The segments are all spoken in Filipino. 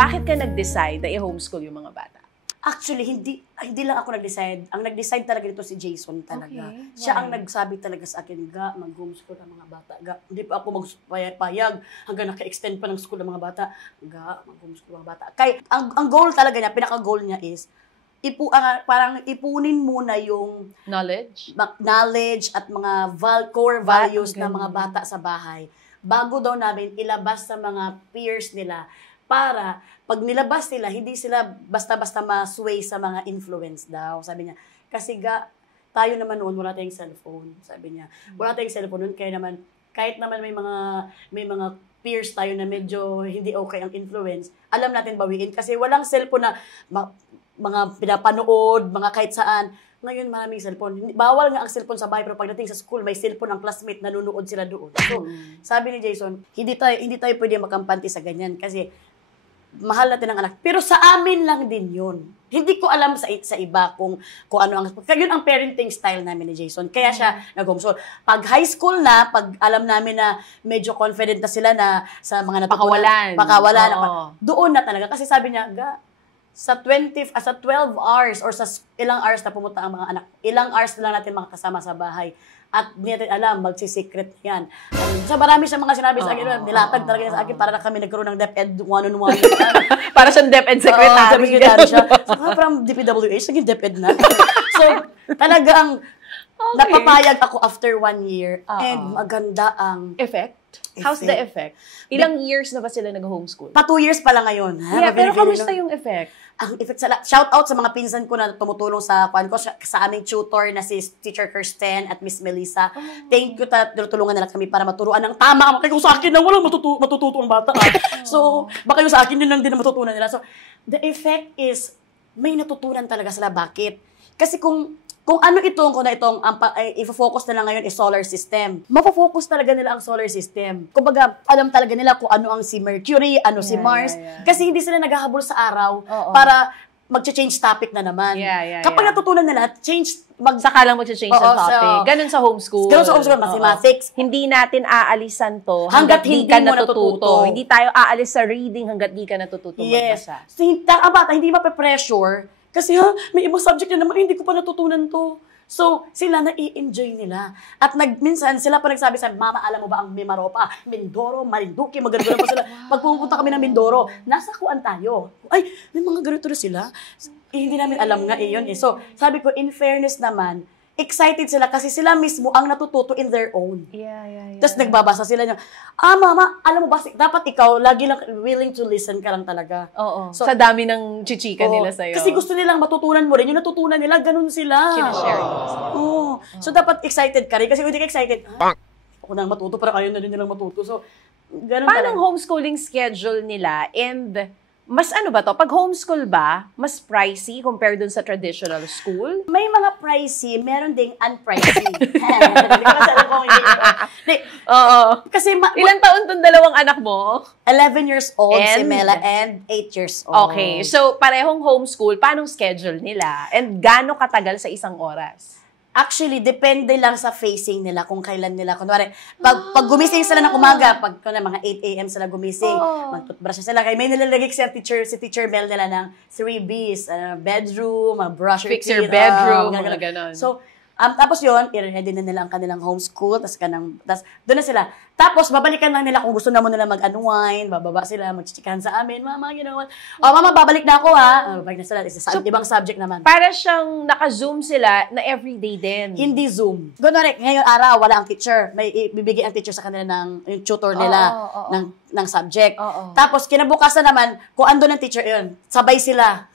Bakit ka nag-decide na i-homeschool yung mga bata? Actually, hindi lang ako nag-decide. Ang nag-decide talaga dito si Jason talaga. Okay. Siya ang nagsabi talaga sa akin, Ga, mag-homeschool ang mga bata. Ga, hindi pa ako magpayag hanggang naka-extend pa ng school ng mga bata. Ga, mag-homeschool ang mga bata. Kaya, ang goal talaga niya, pinaka-goal niya is, parang ipunin muna yung knowledge at mga core values ng mga bata sa bahay. Bago daw namin ilabas sa mga peers nila para pag nilabas nila, hindi sila basta-basta ma-sway sa mga influence daw. Sabi niya, kasi tayo naman noon, wala tayong cellphone. Sabi niya, wala tayong cellphone noon, kaya naman, kahit naman may mga peers tayo na medyo hindi okay ang influence, alam natin bawiin. Kasi walang cellphone na mga pinapanood, mga kahit saan. Ngayon, maraming cellphone. Bawal nga ang cellphone sa bahay, pero pagdating sa school, may cellphone ng classmate, nanonood sila doon. So, sabi ni Jason, hindi tayo pwede makampante sa ganyan kasi mahal natin ang anak. Pero sa amin lang din yun. Hindi ko alam sa iba kung ano ang... Yun ang parenting style namin ni Jason. Kaya siya nag-homeschool. Pag high school na, pag alam namin na medyo confident na sila na sa mga natutunan... Pakawalan. Doon na talaga. Kasi sabi niya, sa 12 hours or sa ilang hours na pumunta ang mga anak, ilang hours na lang natin makakasama sa bahay. At hindi natin alam, magsisecret yan. So marami siya mga sinabi sa akin, nilatag talaga niya sa akin para na kami nagkaroon ng DepEd one-on-one. Para siyang DepEd secretary. Secretary siya. So, from DPWH, naging DepEd na. So, talagang napapayag ako after 1 year. And maganda ang effect. How's the effect? Ilang years na ba sila nag-homeschool? 2 years pa lang ngayon. Yeah, pero kamusta yung effect? Ang effect shout out sa mga pinsan ko na tumutulong sa aming tutor na si Teacher Kirsten at Miss Melissa. Thank you, tulungan nila kami para maturuan ng tama. Kaya kung sa akin lang, walang matututo ang bata. So, baka yung sa akin yun lang din na matutunan nila. So, the effect is, may natutunan talaga sila. Bakit? Kasi kung ano i-focus na lang ngayon is solar system. Mapofocus talaga nila ang solar system. Kumbaga, alam talaga nila kung ano ang si Mercury, ano si Mars. Kasi hindi sila naghahabol sa araw para mag-change topic na naman. Kapag natutunan nila, saka lang mag-change ng topic. Ganun sa homeschool. Ganun sa homeschool, mathematics. Hindi natin aalisan to hanggat di ka natututo. Hindi tayo aalis sa reading hanggat di ka natututo magbasa. Ang bata, hindi mape-pressure. Kasi may ibang subject na naman, hindi ko pa natutunan to. So, sila na-i-enjoy nila. At minsan, sila pa nagsabi sa Mama, alam mo ba ang Mimaropa, Mindoro, Marinduque, maganda pa sila. Pag pumunta kami ng Mindoro, nasa kuan tayo. Ay, may mga ganito na sila. Hindi namin alam nga yun. So, sabi ko, in fairness naman, excited sila kasi sila mismo ang natututo in their own. Tapos nagbabasa sila niya, Mama, alam mo ba, dapat ikaw, lagi lang willing to listen ka lang talaga. So, sa dami ng chichika nila sa'yo. Kasi gusto nilang matutunan mo rin. Yung natutunan nila, ganun sila. Sinashare. So, dapat excited ka rin. Kasi kung hindi ka excited, ako nang matuto, parang ayaw na rin nilang matuto. So, ganun talaga. Paano homeschooling schedule nila? And mas ano ba to? Pag homeschool ba, mas pricey compared dun sa traditional school? May mga pricey, meron ding unpricey. Kasi ilang taon tong dalawang anak mo? 11 years old si Mela and 8 years old. Okay, so parehong homeschool, paano schedule nila? And gaano katagal sa isang oras? Actually, depende lang sa facing nila kung kailan nila. Kunwari, pag gumising sila ng umaga, pag mga 8 a.m. sila gumising, mag-toothbrush sila. Kaya may nilalagay si Teacher Mel nila ng 3 Bs, bedroom, brush your teeth. Fix your bedroom, mga ganon. So, tapos yun, i-ready na nila ang kanilang homeschool, tapos doon na sila. Tapos, babalikan lang nila kung gusto naman nila mag-unwind, bababa sila, mag-chichikahan sa amin, Mama, ginawa. Mama, babalik na ako, ha? Babalik na sila. So, ibang subject naman. Para siyang naka-Zoom sila na everyday din. Hindi Zoom. Kunwari, ngayong araw, wala ang teacher. May ibibigay ang teacher sa kanila yung tutor nila ng subject. Tapos, kinabukasan naman, kung andun ang teacher yun, sabay sila.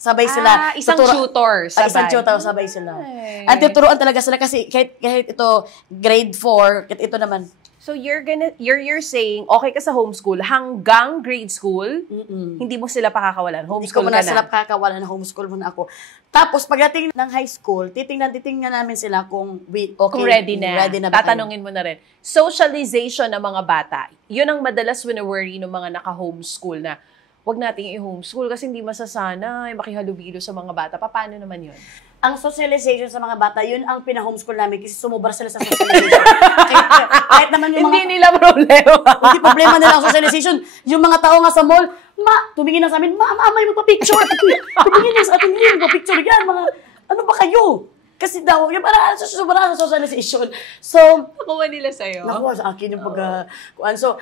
Isang tutor, sabay. Isang tutor, sabay sila. At tuturuan talaga sila kasi kahit ito, grade 4, kahit ito naman. So you're saying, okay ka sa homeschool hanggang grade school, hindi mo sila pakakawalan. Homeschool ka na. Hindi ko sila pakakawalan, homeschool muna ako. Tapos pagdating ng high school, titingnan namin sila kung ready na. Tatanungin mo na rin. Socialization ng mga bata, yun ang madalas wina-worry ng mga naka-homeschool na wag nating i-homeschool kasi hindi masasanay, makihalubilo sa mga bata. Paano naman yun? Ang socialization sa mga bata, yun ang pina-homeschool namin kasi sumubra sila sa socialization. kahit naman yung hindi nila problema. Hindi problema nila ang socialization. Yung mga tao nga sa mall, tumingin na sa amin, may magpa-picture. Tumingin na sa atin, magpa-picture yan, mga, ano ba kayo? Kasi daw, yung parang sobrang socialization. So, nakuha nila sa'yo? Nakuha sa akin yung pagkakuan. So,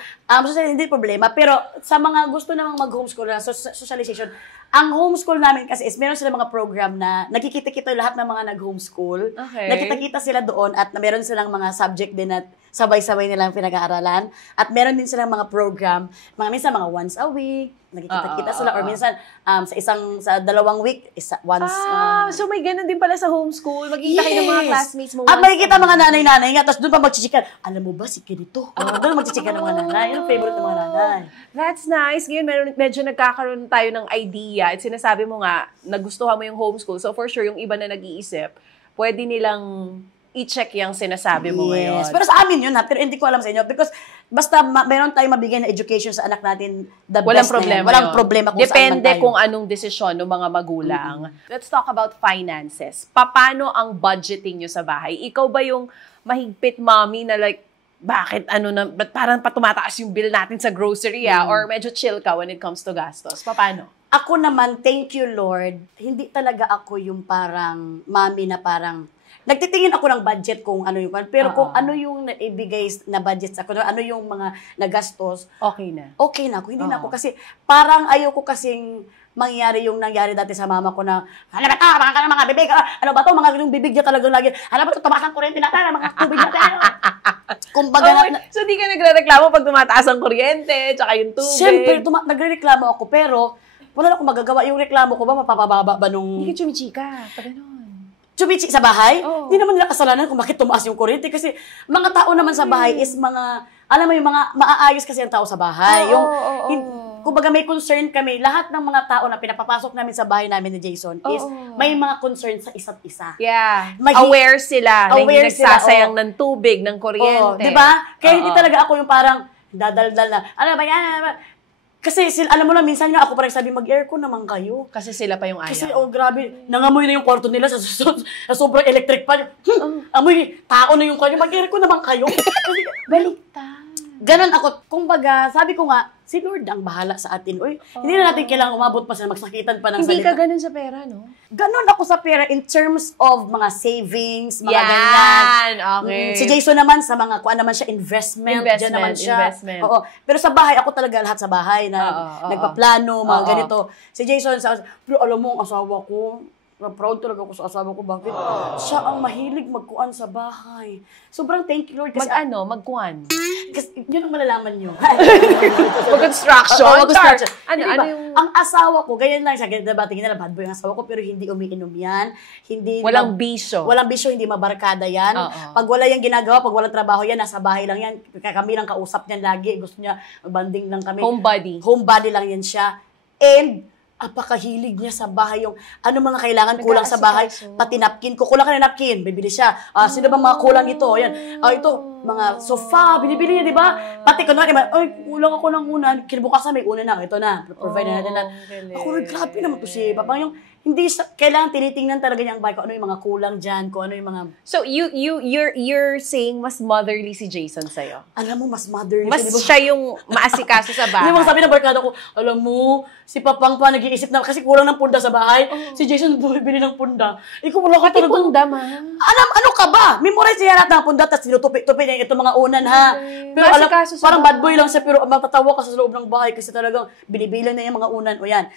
hindi problema. Pero sa mga gusto namang mag-homeschool na socialization, ang homeschool namin kasi is meron sila mga program na nakikita-kita lahat ng mga nag-homeschool. Okay. Nakita-kita sila doon at meron silang mga subject din na sabay-sabay nilang pinag-aaralan. At meron din silang mga program, minsan mga once a week, nakikita-kita sila, or minsan sa 2 week, once. So may ganun din pala sa homeschool. Magkita kayo ng mga classmates mo. At makikita mga nanay-nanay nga, tapos doon pa magchichikan. Alam mo ba, si ganito? Doon magchichikan ng mga nanay. Yun ang favorite ng mga nanay. That's nice. Ngayon, medyo nagkakaroon tayo ng idea. At sinasabi mo nga, nagustuhan mo yung homeschool. So for sure, yung iba na nag-iisip, pwede nilang i-check yung sinasabi mo ngayon. Pero sa amin yun, pero hindi ko alam sa inyo. Because basta meron tayong mabigay na education sa anak natin, walang best problema. Walang problema kung depende kung anong desisyon ng mga magulang. Let's talk about finances. Paano ang budgeting nyo sa bahay? Ikaw ba yung mahigpit mommy na like, ba't parang patumataas yung bill natin sa grocery or medyo chill ka when it comes to gastos? Paano? Ako naman, thank you Lord, hindi talaga ako yung parang mommy na parang nagtitingin ako ng budget kung ano yung pero kung ano yung naibigay na budget sa ako, ano yung mga nagastos, okay na ako, hindi na ako kasi parang ayoko kasing mangyari yung nangyari dati sa mama ko na ano ba ito, mga bibig, ano ba ito, mga yung bibig niya talagang lagi, ano ba ito, tumakas ang kuryente natin, mga tubig natin. Kumbaga, so di ka nagre-reklamo pag tumataas ang kuryente, tsaka yung tubig? Siyempre, nagre-reklamo ako, pero wala na akong magagawa. Yung reklamo ko ba, mapapababa ba nung... Hindi ka chumichika, pa ganun. Chumichi sa bahay? Oh. Hindi naman nila kasalanan kung bakit tumaas yung kuryente. Kasi mga tao naman sa bahay is mga, alam mo yung mga maaayos kasi ang tao sa bahay. Kumbaga may concern kami. Lahat ng mga tao na pinapapasok namin sa bahay namin ni Jason is may mga concern sa isa't isa. Yeah. Aware sila na hindi nagsasayang ng tubig, ng kuryente. Di ba? Kaya hindi talaga ako yung parang dadaldal na, ano ba yan? Kasi alam mo na, minsan nga ako parang sabi, mag-aircon naman kayo. Kasi sila pa yung ayaw. Kasi, grabe, nangamoy na yung kwarto nila sa sobrang electric pa. Amoy, tao na yung kwarto. Mag-aircon naman kayo. Kasi, baliktad. Ganon ako. Kumbaga, sabi ko nga, si Lord ang bahala sa atin. Hindi na natin kailangan umabot pa sa magsakitan pa ng Hindi ka ganon sa pera, no? Ganon ako sa pera in terms of mga savings, mga ganyan. Okay. Si Jason naman, sa mga, kuan naman siya, investment. Diyan naman siya. Oo. Pero sa bahay, ako talaga lahat sa bahay na nagpaplano, mga ganito. Si Jason, pero alam mo, ang asawa ko, proud talaga ako sa asawa ko. Bakit? Siya ang mahilig magkuan sa bahay. Sobrang thank you, Lord. Kasi, magkuan? Kasi yun ang malalaman nyo. Mag-construction? Ano yung... Ang asawa ko, ganyan lang siya. Diba, tingin nila, bad boy ang asawa ko, pero hindi umiinom yan. Walang bisyo. Walang bisyo, hindi mabarkada yan. Pag wala yung ginagawa, pag walang trabaho yan, nasa bahay lang yan. Kami lang kausap niyan lagi. Gusto niya, banding lang kami. Homebody lang yan siya. And, apakahilig niya sa bahay, yung ano mga kailangan kulang sa bahay, pati napkin ko, kulang ka na napkin, bibili siya. Sino ba mga kulang ito? Ayan. Ito, mga sofa, binibili niya, di ba? Pati kunwari, kulang ako ng unan, kinabukasan may unan na, ito na, provide na natin na. Ako, grabe naman to si Papa. Yung, hindi kailangan tinitingnan talaga niya ang bahay, kung ano yung mga kulang dyan, kung ano yung mga... So, you're saying mas motherly si Jason sa'yo? Alam mo, mas motherly. Mas siya yung maasikaso sa bahay. Yung mga sabi ng barkada ko, alam mo, si Papang pa nag-iisip na, kasi kulang ng punda sa bahay, si Jason bumibili ng punda. Ikaw wala ka talaga. Pati punda, ma. Ano ka ba? Memorize niya lahat ng punda, tapos tinutupi-tupi niya itong mga unan, ha? Pero alam, parang bad boy lang siya, pero matatawa ka sa loob ng bahay, kasi talagang binibilang na yung mga unan. O yan,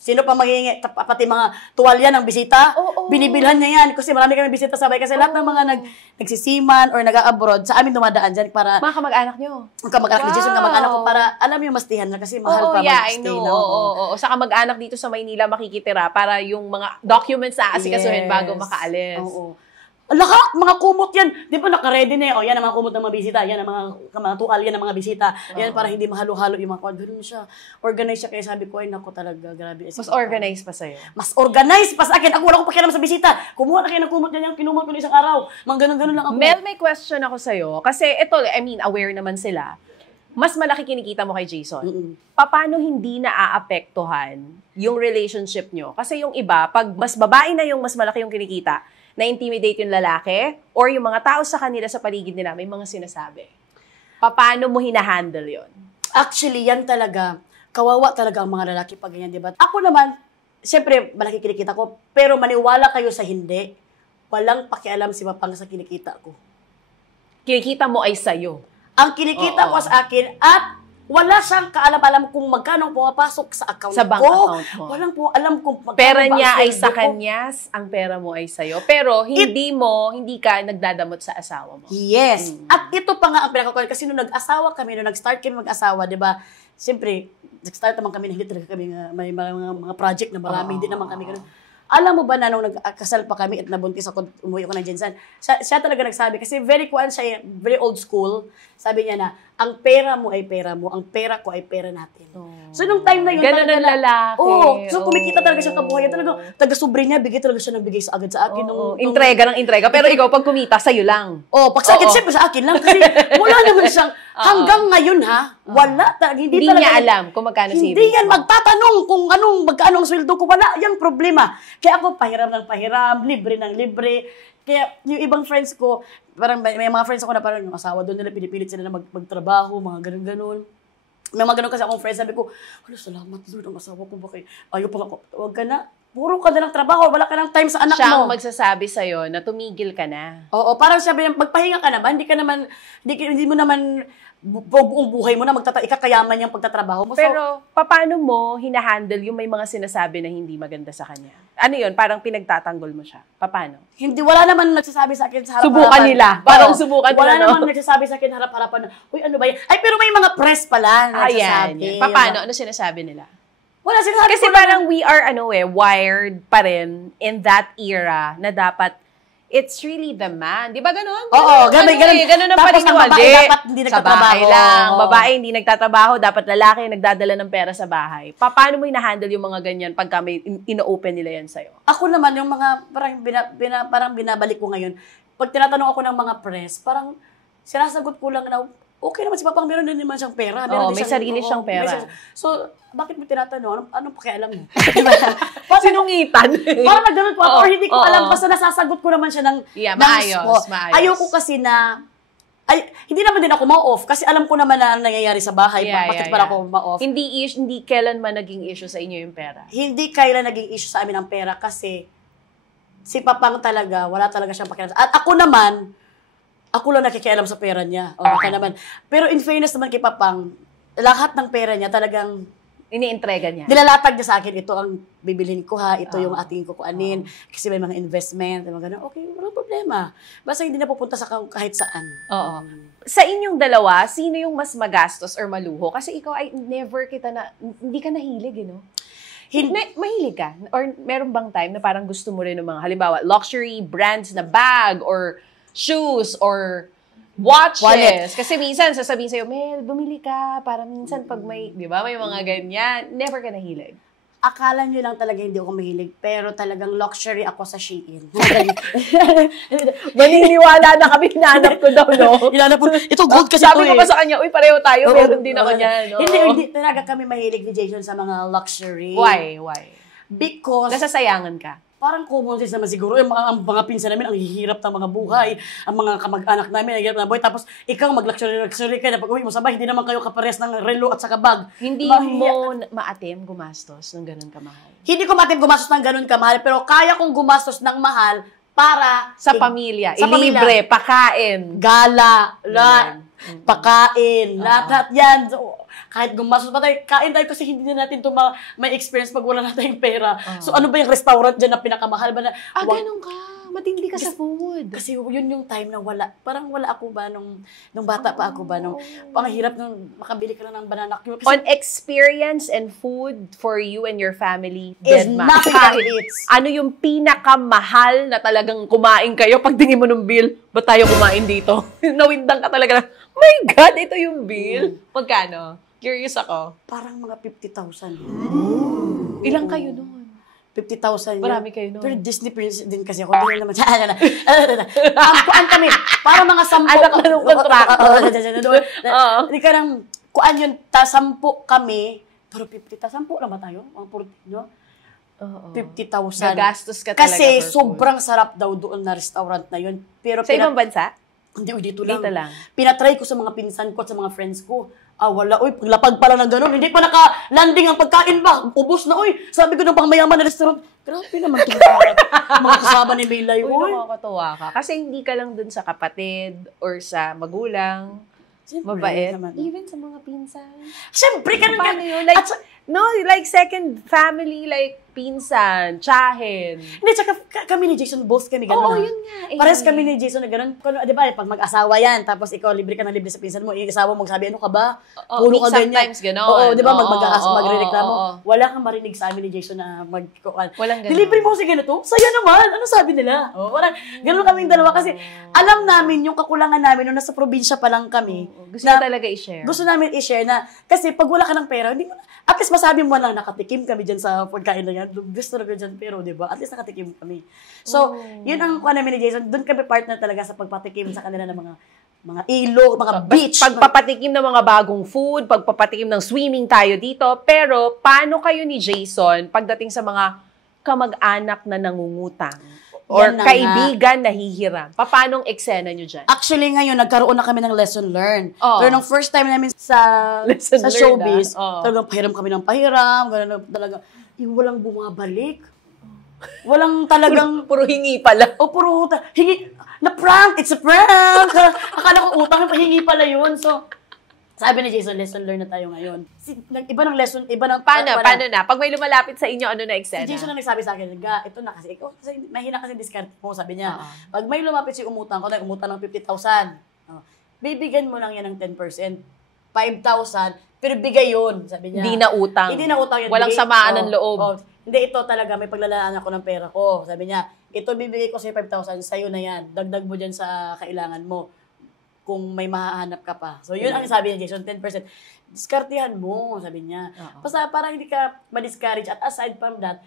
sino pa magiging, pati mga tuwalya ng bisita, binibilhan niya yan. Kasi marami kami bisita sa bahay. Kasi lahat ng mga nagsisiman or nag-abroad, sa amin dumadaan dyan para... Mga kamag-anak nyo? Kamag-anak ni Jason, kamag-anak ko para alam yung mastihan na kasi mahal pa mag-stay na. Sa kamag-anak dito sa Maynila makikitira para yung mga documents na asikasuhin bago makaalis. Lahat, mga kumot yan. Di ba naka-ready na yan? Yan ang mga kumot ng mga bisita. Yan ang mga tual, yan ang mga bisita. Yan para hindi mahalo-halo yung mga kwan. Ganun siya. Organized siya. Kaya sabi ko, ay naku talaga, grabe. Mas organized pa sa'yo. Mas organized pa sa akin. Ako wala ko pakialam sa bisita. Kumuha na kayo ng kumot yan. Kinumot ko na isang araw. Mga ganun-ganun lang ako. Mel, may question ako sa'yo. Kasi ito, aware naman sila. Mas malaki kinikita mo kay Jason. Paano hindi naaapektuhan yung relationship nyo? Kasi yung iba, pag mas babae na yung mas malaki yung kinikita, na-intimidate yung lalaki or yung mga tao sa kanila sa paligid nila, may mga sinasabi. Paano mo hinahandle yon? Actually, yan talaga. Kawawa talaga ang mga lalaki pag ganyan, di ba? Ako naman, siyempre, malaki kinikita ko, pero maniwala kayo sa hindi, walang pakialam si Papang sa kinikita ko. Kinikita mo ay sa'yo. Ang kinikita ko sa akin at wala siyang kaalam-alam kung magkano pumapasok sa account sa bank ko. account mo. Walang po alam kung magkano pera ba niya ang ay sweldo sa ko. kanya, ang pera mo ay sa'yo. Pero hindi ka nagdadamot sa asawa mo. Yes. At ito pa nga ang pinakakulit. Kasi nung nag-asawa kami, nung nag-start kami mag-asawa, di ba, siyempre, nag-start naman kami, hindi talaga kami may mga project na marami, hindi naman kami ganun. Alam mo ba na nung nagkasal pa kami at nabuntis ako, umuwi ako ng Jensen, siya talaga nagsabi, kasi very old school, sabi niya na, ang pera mo ay pera mo, ang pera ko ay pera natin. So, nung time na yun, ganun ang lalaki. So, kumikita talaga siya kabuhayan. Talaga, taga-sobre niya, bigay talaga siya ng bigay agad sa akin. Entrega ng entrega. Pero ikaw, pag kumita, sa'yo lang. Pag sa akin, siyempre sa akin lang. Kasi wala naman siyang, hanggang ngayon wala. Hindi talaga, niya alam kung magkano savings. Hindi yan magtatanong kung magkano ang sweldo ko. Wala yan problema. Kaya ako, pahiram ng pahiram, libre ng libre. Kaya yung ibang friends ko, parang may mga friends ako na parang yung asawa doon nila, pinipilit sila na magtrabaho, mga ganun-ganun. May mga ganun kasi akong friends, sabi ko, salamat Lord, ang asawa ko, bakit ayaw pa ako, huwag ka na, puro ka na ng trabaho, wala ka ng time sa anak mo. Siya ang magsasabi sa'yo na tumigil ka na. Oo, parang sabi niya, magpahinga ka naman, hindi mo naman, buong buhay mo na ikakayaman niyang pagtatrabaho mo. Pero, paano mo hinahandle yung may mga sinasabi na hindi maganda sa kanya? Ano yun? Parang pinagtatanggol mo siya. Paano? Hindi, wala naman nagsasabi sa akin sa harap-harapan. Subukan nila. Parang subukan nila, Wala naman nagsasabi sa akin harap-harapan na, uy, ano ba yan? Ay, pero may mga press pala na nagsasabi. Paano? Ano sinasabi nila? Wala sinasabi. Kasi parang we are, wired pa rin in that era na dapat it's really the man. Di ba ganun? Oo, ganun. Ganun ang Tapos ang babae dapat hindi nagtatrabaho. Sa bahay lang. Babae hindi nagtatrabaho. Dapat lalaki nagdadala ng pera sa bahay. Paano mo hinahandle yung mga ganyan pagka may ino-open nila yan sa'yo? Ako naman, yung mga parang binabalik ko ngayon, pag tinatanong ako ng mga press, parang sinasagot ko lang na, okay naman si Papang, meron din naman siyang pera. May sarili siyang pera. So, bakit mo tinatanong? Anong pakialam mo? Sinungitan. Parang nagdamit po ako, or hindi ko alam, basta nasasagot ko naman siya ng maayos. Ayoko kasi na, hindi naman din ako ma-off, kasi alam ko naman na nangyayari sa bahay. Bakit para ako ma-off? Hindi kailanman naging issue sa inyo yung pera. Hindi kailan naging issue sa amin ang pera, kasi si Papang talaga, wala talaga siyang pakialam. At ako lang nakikialam sa pera niya. Naman. Pero in fairness naman kay Papang, lahat ng pera niya talagang iniintrega niya. Nilalatag niya sa akin, ito ang bibilhin ko ito yung ating kukuanin, kasi may mga investment, mga ganun. Okay, walang problema. Basta hindi na pupunta sa kahit saan. Oo. Sa inyong dalawa, sino yung mas magastos or maluho? Kasi ikaw ay hindi ka nahilig, no? Mahilig ka? Or meron bang time na parang gusto mo rin ng mga, halimbawa, luxury brands na bag or shoes or watches. Wallet. Kasi minsan, sasabihin sa'yo, Mel, bumili ka para minsan pag may, di ba, may mga ganyan, never ka nahilig. Akala nyo lang talaga hindi ako mahilig, pero talagang luxury ako sa Shein. Maniniwala na kami, hinanap ko daw, no? Hinanap ko, ito gold kasi sabi ko pa sa kanya, uy, pareho tayo, meron din ako niyan. No? Hindi talaga kami mahilig ni Jason sa mga luxury. Why? Because nasasayangan ka. Parang common sense naman siguro. Ang mga pinsan namin, ang hihirap ng mga buhay. Ang mga kamag-anak namin, ang hirap na buhay. Tapos, ikaw mag-luxury ka na pag uwi mo sa bahay, hindi naman kayo kapares ng relo at saka bag. Hindi mo maatim gumastos ng ganun kamahal? Hindi ko maatim gumastos ng ganun kamahal, pero kaya kong gumastos ng mahal para sa pamilya. Ilibre, pakain. Gala, pakain, lahat yan. So, kahit gumastos pa tayo, kain tayo kasi hindi na natin ito may experience pag wala na tayong pera. So ano ba yung restaurant dyan na pinakamahal ba na? Ganun ka. Matindi ka sa food. Kasi yun yung time na wala. Parang wala ako ba nung bata pa ako ba? Panghirap nung makabili ka lang ng banana cue. On experience and food for you and your family, is nothing that it is. Ano yung pinakamahal na talagang kumain kayo pag tingin mo ng bill? Ba't tayo kumain dito? Nawindang ka talaga na, my God, ito yung bill. Magkano? Curious ako. Parang mga 50,000. Ilang kayo noon? 50,000 yun. Marami kayo noon. Pero Disney princess din kasi ako. Hindi naman. Kuan kami. Para mga 10. Anak na nung kontrako. Hindi ka nang, kuan yun, 10 kami. Pero 50,000 lang ba tayo? Mga 40, no? 50,000. Nagastos ka talaga. Kasi sobrang sarap daw doon na restaurant na yun. Pero sa ibang bansa? Hindi, dito lang. Dito lang. Pinatry ko sa mga pinsan ko at sa mga friends ko. Wala, uy, paglapag pala ng gano'n, hindi pa naka-landing ang pagkain ba? Ubos na, uy. Sabi ko ng pangmayaman na restaurant, grabe naman itong mga kasama ni Milay, Uy, uy. nakakatuwa ka. Kasi hindi ka lang dun sa kapatid or sa magulang. Siyempre, Mabait. naman. Even sa mga pinsan. Siyempre, Paano yun? Like, like second family, like pinsan, tsahin. Hindi, tsaka kami ni Jason, both kami gano'n. Oo, yun nga. Pares kami ni Jason na gano'n. Di ba, pag mag-asawa yan, tapos ikaw libre ka na libre sa pinsan mo, yung asawa mo magsabi, ano ka ba? Puro ka ganyan. Sometimes gano'n. Oo, di ba, Oo, magre-reklamo. oo. Wala kang marinig sa amin ni Jason na Walang gano'n. delivery mo kasi ganito? Saya naman. Ano sabi nila? Parang gano'n kaming dalawa kasi alam namin yung kakulangan namin nung nasa probinsya pa lang kami. Gusto na talaga i-share. Gusto namin i-share na, kasi pag wala ka ng pera, hindi mo, at least masabi mo lang, nakatikim kami dyan sa pagkain na yan. Gusto na dyan, pero di ba? At least nakatikim kami. So, yun ang kuha namin ni Jason. Doon kami partner talaga sa pagpatikim sa kanila ng mga ilog, mga beach. Pagpapatikim ng mga bagong food, pagpapatikim ng swimming tayo dito. Pero, paano kayo ni Jason pagdating sa mga kamag-anak na nangungutang? Or Yan na kaibigan na hihiram? Paanong eksena nyo dyan? Actually, ngayon, nagkaroon na kami ng lesson learned. Oh. Pero nung first time namin sa Lesson learned, showbiz, ah. Oh. talagang pahiram kami ng pahiram, gano'n talaga, yung walang bumabalik. Walang talagang, Puro hingi pala. puro hingi, na prank, it's a prank. Akala ko utang, hingi pala yun. So, sabi ni Jason, lesson learned na tayo ngayon. Iba ng lesson, iba ng... Paano na? Pag may lumalapit sa inyo, ano na eksena? Si Jason na nagsabi sa akin, ito na kasi, ikaw, kasi mahina kasi discard mo, sabi niya. Pag may lumapit si umutang ko, umutang ng 50,000, bibigyan mo lang yan ng 10%. 5,000, pero bigay yun, sabi niya. Hindi na utang. Hindi na utang yan. Walang samaan ng loob. Hindi, ito talaga, may paglalaan ako ng pera ko. Sabi niya, ito bibigay ko sa 5,000, sa'yo na yan. Dagdag mo dyan sa kailangan mo kung may mahahanap ka pa. So, yun ang sabi niya, Jason, 10%. Diskartihan mo, sabi niya. Basta para hindi ka ma-discourage. At aside from that,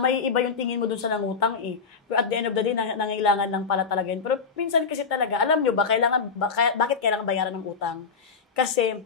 may iba yung tingin mo dun sa nangutang eh. Pero at the end of the day, nangailangan lang pala talaga yun. Pero minsan kasi talaga, alam nyo ba, bakit kailangan bayaran ng utang? Kasi,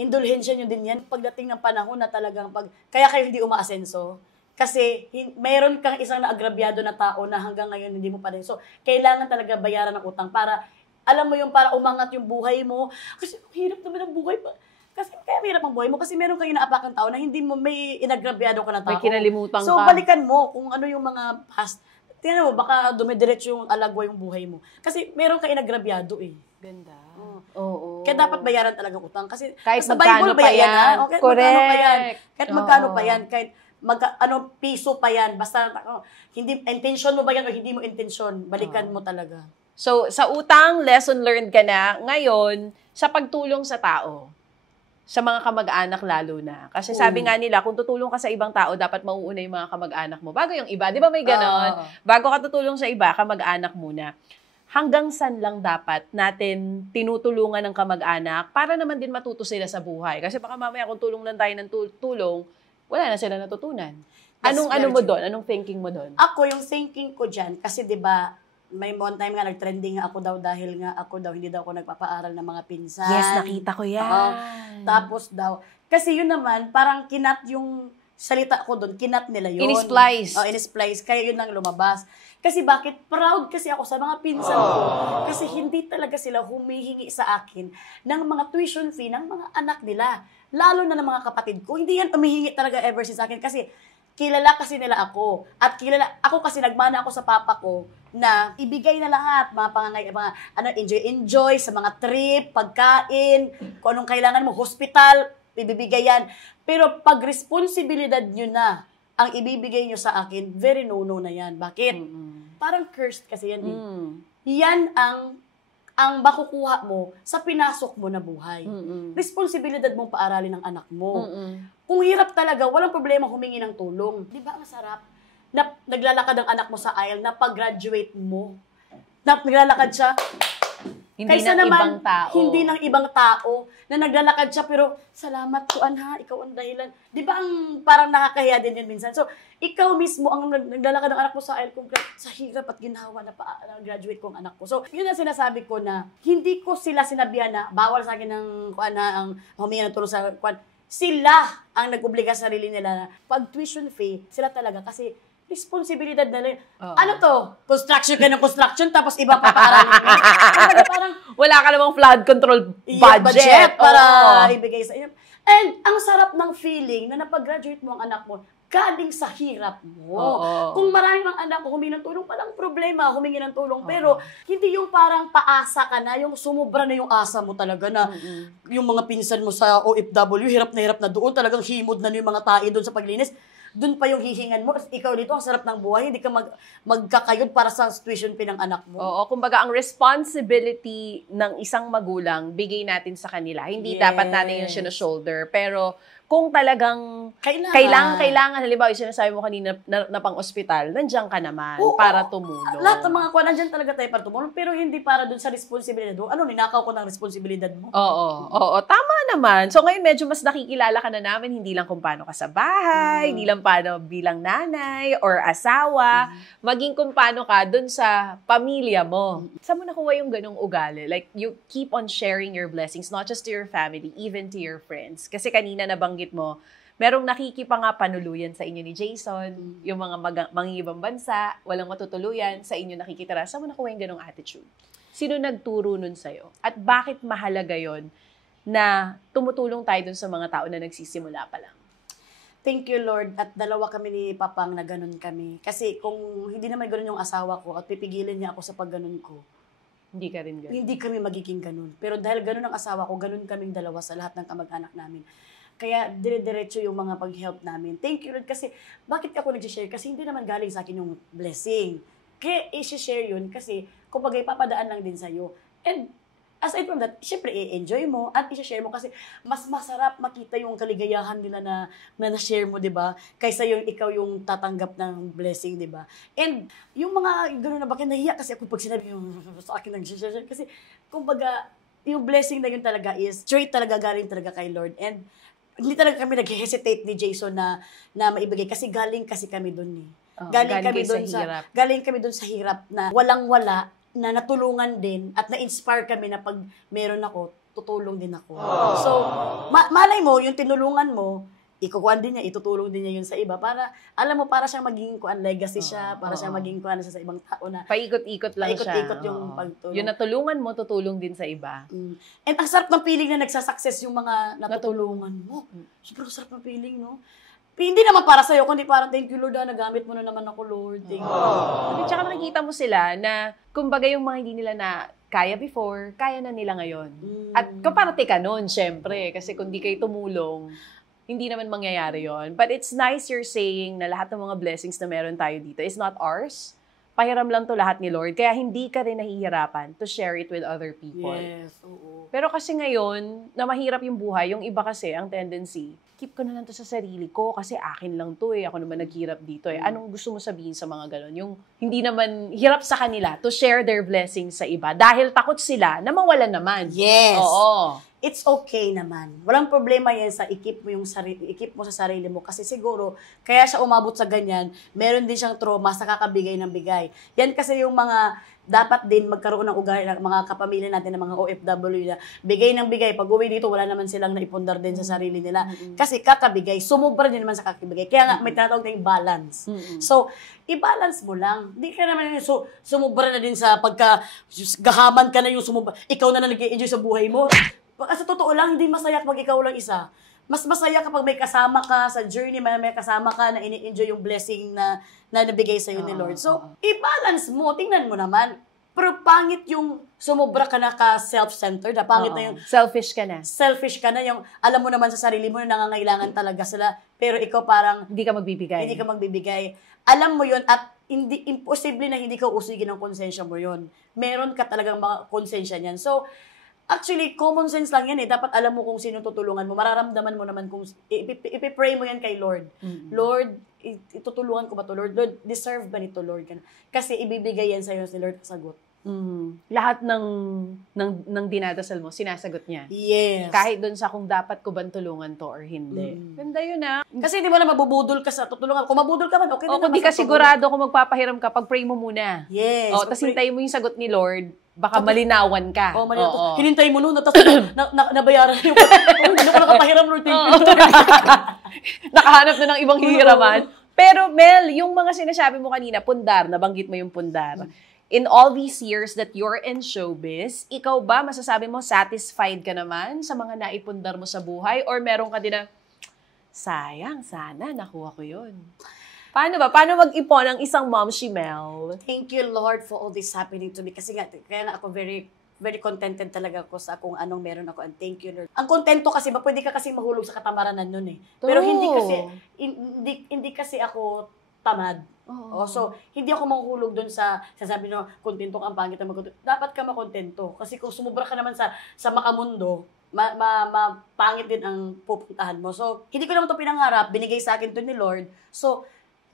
indulhensya nyo din yan pagdating ng panahon na talagang kaya kayo hindi umaasenso. Kasi mayroon kang isang naagrabyado na tao na hanggang ngayon hindi mo pa rin. So, kailangan talaga bayaran ng utang para, alam mo yung para umangat yung buhay mo. Kasi hirap naman ang buhay pa. Kasi kaya hirap ang buhay mo kasi meron kang inaapakang tao na hindi mo may inagrabyado ka na tao. May kinalimutan ka. So, balikan mo kung ano yung mga past. Tingnan mo, baka dumidiretso yung alagwa yung buhay mo. Kasi meron kang inagrabyado eh. Ganda. Oo. Kaya dapat bayaran talagang utang. Kasi kahit sa magkano Bible pa yan, yan. kahit Correct. magkano pa yan. Kahit magkano Oo. pa yan. Kahit piso pa yan. Basta, hindi, intention mo ba yan o hindi mo intention, balikan mo talaga. So, sa utang, lesson learned ka na. Ngayon, sa pagtulong sa tao. Sa mga kamag-anak lalo na. Kasi sabi nga nila, kung tutulong ka sa ibang tao, dapat mauuna yung mga kamag-anak mo. Bago yung iba. Di ba may ganon? Bago ka tutulong sa iba, kamag-anak muna. Hanggang saan lang dapat natin tinutulungan ng kamag-anak para naman din matuto sila sa buhay. Kasi baka mamaya kung tulong lang tayo ng tulong, wala na sila natutunan. Anong mo doon? Anong thinking mo doon? Ako, yung thinking ko dyan, kasi di ba may one time nga nag-trending nga ako daw dahil nga ako daw hindi daw ako nagpapaaral ng mga pinsan. Yes, nakita ko yan. Tapos daw, kasi yun naman, parang kinat yung salita ko doon, kinat nila yun. In-splice. In-splice. Kaya yun ang lumabas. Kasi bakit? Proud kasi ako sa mga pinsan ko. Kasi hindi talaga sila humihingi sa akin ng mga tuition fee ng mga anak nila. Lalo na ng mga kapatid ko. Hindi yan humihingi talaga ever since sa akin. Kasi kilala kasi nila ako. At ako kasi nagmana ako sa papa ko na ibigay na lahat, enjoy sa mga trip, pagkain, kung anong kailangan mo, hospital, ibibigay yan. Pero pag responsibilidad nyo na ang ibibigay nyo sa akin, very no-no na yan. Bakit? Parang cursed kasi yan eh. Yan ang makukuha mo sa pinasok mo na buhay. Responsibilidad mong paaralin ng anak mo. Kung hirap talaga, walang problema humingi ng tulong. Di ba ang sarap na naglalakad ang anak mo sa aisle na pag-graduate mo? Na naglalakad siya, Hindi ng ibang tao. Hindi ng ibang tao na naglalakad siya, pero salamat Tuan ha, ikaw ang dahilan. Di ba ang parang nakakahiya din yun minsan? So, ikaw mismo ang naglalakad ng anak mo sa aisle kung sa hirap at ginhawa na graduate ko ang anak ko. So, yun ang sinasabi ko na hindi ko sila sinabihan na bawal sa akin ng ang humingi ng tulong sa sila ang nag-obliga sa sarili nila na pag tuition fee, sila talaga kasi responsibilidad na lang. Ano to? Construction ka ng construction, tapos ibang papaaralin mo. Parang, wala ka namang flood control budget para ibigay sa inyo. And ang sarap ng feeling na napag-graduate mo ang anak mo, galing sa hirap mo. Kung maraming mga anak ko humingi ng tulong, palang problema, humingi ng tulong. Pero hindi yung parang paasa ka na, yung sumubra na yung asa mo talaga na yung mga pinsan mo sa OFW, hirap na doon, talagang himod na yung mga tae doon sa paglinis. Doon pa yung hihingan mo. Kasi ikaw dito, ang sarap ng buhay. Hindi ka magkakayod para sa tuition fee ng anak mo. Oo, kumbaga ang responsibility ng isang magulang, bigay natin sa kanila. Hindi dapat natin yung shoulder. Pero kung talagang kailangan, halimbawa, yung sinasabi mo kanina na pang-ospital, nandiyan ka naman para tumulong. Lahat ng mga kuha, nandiyan talaga tayo para tumulong, pero hindi para dun sa responsibilidad mo. Ano, ninakaw ko ng responsibilidad mo? Oo, tama naman. So ngayon, medyo mas nakikilala ka na namin, hindi lang kung paano ka sa bahay, hindi lang paano bilang nanay or asawa, maging kung paano ka dun sa pamilya mo. Saan mo nakuha yung ganong ugali? Like, you keep on sharing your blessings, not just to your family, even to your friends. Kasi kanina nabanggit mo, merong nakikipangapanuluyan sa inyo ni Jason, yung mga mangingibang bansa, walang matutuluyan, sa inyo nakikitira. Saan mo nakuha yung ganong attitude? Sino nagturo nun sa'yo? At bakit mahalaga yon na tumutulong tayo dun sa mga tao na nagsisimula pa lang? Thank you, Lord. At dalawa kami ni Papang na ganun kami. Kasi kung hindi naman ganun yung asawa ko at pipigilin niya ako sa pagganun ko, hindi ka rin ganun. Hindi kami magiging ganun. Pero dahil ganun ang asawa ko, ganun kaming dalawa sa lahat ng kamag-anak namin. Kaya dire-diretso yung mga pag-help namin. Thank you, Lord. Kasi bakit ako nag-share? Kasi hindi naman galing sa akin yung blessing. Kaya i-share yun kasi kumbaga ipapadaan lang din sa'yo. And aside from that, syempre i-enjoy mo at i-share mo kasi mas masarap makita yung kaligayahan nila na na-share mo, 'di ba? Kaysa yung ikaw yung tatanggap ng blessing, 'di ba? And yung mga gano'n na bakit nahiya kasi ako pag sinabi yung sa akin nag-share kasi kumbaga yung blessing na yun talaga is straight talaga galing talaga kay Lord. And hindi talaga kami nag-hesitate ni Jason na maibigay kasi galing kasi kami doon eh. Galing kami doon sa hirap na walang-wala na natulungan din at na-inspire kami na pag meron ako, tutulong din ako. So, malay mo, yung tinulungan mo, ikukuhan din niya, itutulong din niya yun sa iba para, alam mo, para siyang maging legacy siya, para siyang maging sa ibang tao na. Paikot-ikot lang siya. Paikot-ikot yung pagtulong. Yung natulungan mo, tutulong din sa iba. And ang sarap ng feeling na nagsasucces yung mga natutulungan mo. Sobrang sarap ng feeling, no? Hindi naman para sa'yo, kundi parang thank you, Lord, nagamit mo na naman ako, Lord. Thank you. At saka nakikita mo sila na, kumbaga yung mga hindi nila na kaya before, kaya na nila ngayon. At kaparate ka nun, syempre, kasi kung di kayo tumulong, hindi naman mangyayari yon. But it's nice you're saying na lahat ng mga blessings na meron tayo dito is not ours. Pahiram lang to lahat ni Lord. Kaya hindi ka rin nahihirapan to share it with other people. Yes, oo. Pero kasi ngayon, na mahirap yung buhay, yung iba kasi, ang tendency, keep ko na lang to sa sarili ko kasi akin lang to eh. Ako naman naghirap dito eh. Anong gusto mo sabihin sa mga galon? Yung hindi naman hirap sa kanila to share their blessings sa iba dahil takot sila na mawalan naman. Yes. Oo. It's okay naman. Walang problema yan sa ikip mo sa sarili mo kasi siguro kaya siya umabot sa ganyan, meron din siyang trauma sa kakabigay ng bigay. Yan kasi yung mga dapat din magkaroon ng ugali ng mga kapamilya natin ng mga OFW na bigay ng bigay. Pag uwi dito, wala naman silang naipundar din sa sarili nila. Kasi kakabigay, sumubra din naman sa kakabigay. Kaya nga, may tinatawag na yung balance. So, i-balance mo lang. Hindi ka naman sumubra na din sa gahaman ka na yung sumubra. Ikaw na nag-enjoy sa buhay mo. Sa totoo lang, hindi masaya kapag ikaw lang isa. Mas masaya kapag may kasama ka sa journey, may kasama ka na ini-enjoy yung blessing na nabigay sa'yo ni Lord. So, i-balance mo. Tingnan mo naman. Pero pangit yung sumubra ka na ka self-centered. Pangit na yung selfish ka na. Selfish ka na. Yung alam mo naman sa sarili mo na nangangailangan talaga sila. Pero ikaw parang hindi ka magbibigay. Hindi ka magbibigay. Alam mo yun at imposible na hindi ka usigin ng konsensya mo yun. Meron ka talagang mga konsensya niyan. So, actually, common sense lang yan eh. Dapat alam mo kung sino tutulungan mo. Mararamdaman mo naman kung ipipray mo yan kay Lord. Lord, itutulungan ko ba to Lord? Lord, deserve ba nito Lord? Kasi ibibigay yan sa'yo si Lord sagot. Lahat ng dinadasal mo, sinasagot niya. Yes. Kahit dun sa kung dapat ko bang tulungan to or hindi. Ganda yun Kasi di mo na mabubudol ka sa tutulungan. Kung mabudol ka man, okay din. O kung di ka sigurado kung magpapahiram ka, pag-pray mo muna. Yes. O, tapos hintayin mo yung sagot ni Lord, baka malinawan ka. Oo, malinawan. Hinintay mo nun, tapos nabayaran yung hindi ko nakapahiram, Lord. Thank you. Nakahanap na ng ibang hihiraman. Pero Mel, yung mga sinasabi mo kanina, pundar, nabanggit mo yung pundar. In all these years that you're in showbiz, ikaw ba, masasabi mo, satisfied ka naman sa mga naipundar mo sa buhay? Or meron ka din na, sayang, sana, nakuha ko yun. Paano ba? Paano mag-ipon ang isang momshi Mel? Thank you, Lord, for all this happening to me. Kasi nga, kaya nga ako very contented talaga ako sa kung anong meron ako. And thank you, Lord. Ang kontento kasi, pwede ka kasi mahulog sa katamaranan nun eh. Pero hindi kasi ako tamad. So, hindi ako mahuhulog dun sa sasabi nyo, kontento ka, ang pangit na magkontento. Dapat ka makontento. Kasi kung sumubra ka naman sa makamundo, pangit din ang pupuntahan mo. So, hindi ko naman ito pinangarap. Binigay sa akin to ni Lord. So,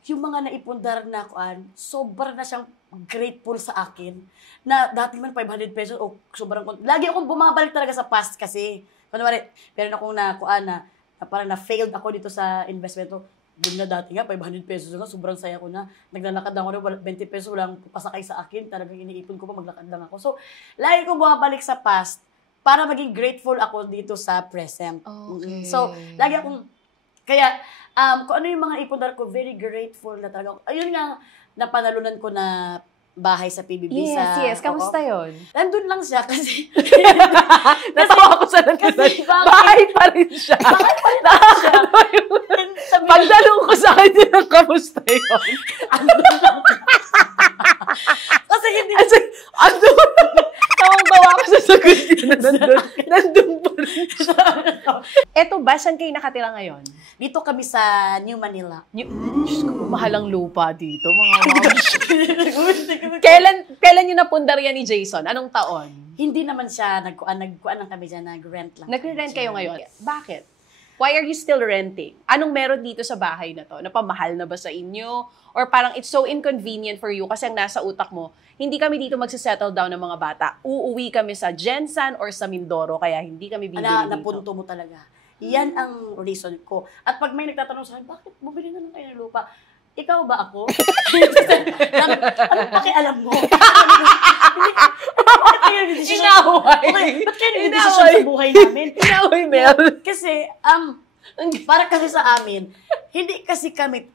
yung mga naipundar na kuan, sobrang na siyang grateful sa akin. Na dati man 500 pesos, sobrang lagi akong bumabalik talaga sa past kasi. Kunwari, pero akong nakuan na parang na-failed ako dito sa investment ko. Doon na dati nga, 500 pesos na, sobrang saya ko na. Naglalakad lang ako, 20 pesos, walang pasakay sa akin. Talagang iniipon ko pa, maglakad lang ako. So, lagi kong bumabalik sa past para maging grateful ako dito sa present. Okay. So, lagi akong, kaya, kung ano yung mga ipundar ko, very grateful na talaga. Ayun nga, napanalunan ko na bahay sa PBB. Yes. Kamusta yun? Nandun lang siya kasi... Natawa ko sa nandun. Bahay pa rin siya. Bahay pa rin siya. Pagdalong ko sa kanya ng kamusta yun. Andun lang. Kasi hindi... Andun. Tawang-tawa ko sa sagot niya na nandun pa rin siya. Eto ba, saan kayo nakatira ngayon? Dito kami sa New Manila. Diyos ko, mahal ang lupa dito, mga moms. Kailan yung napundar yan ni Jason? Anong taon? Hindi naman siya, nagkuan lang kami dyan, nag-rent lang. Nagre-rent kayo ngayon? Bakit? Why are you still renting? Anong meron dito sa bahay na to? Napamahal na ba sa inyo? Or parang it's so inconvenient for you kasi ang nasa utak mo, hindi kami dito magsisettle down ng mga bata. Uuwi kami sa Jensan or sa Mindoro, kaya hindi kami bibili dito. Napunto mo talaga. Yan ang reason ko. At pag may nagtatanong sa akin, bakit bumili na lang kayo ng lupa? Ikaw ba ako? Anong pakialam mo? Inaway! Ba't kayo nag-desisyon sa buhay namin? Inaway, Mel. Kasi, para kasi sa amin, hindi kasi kami,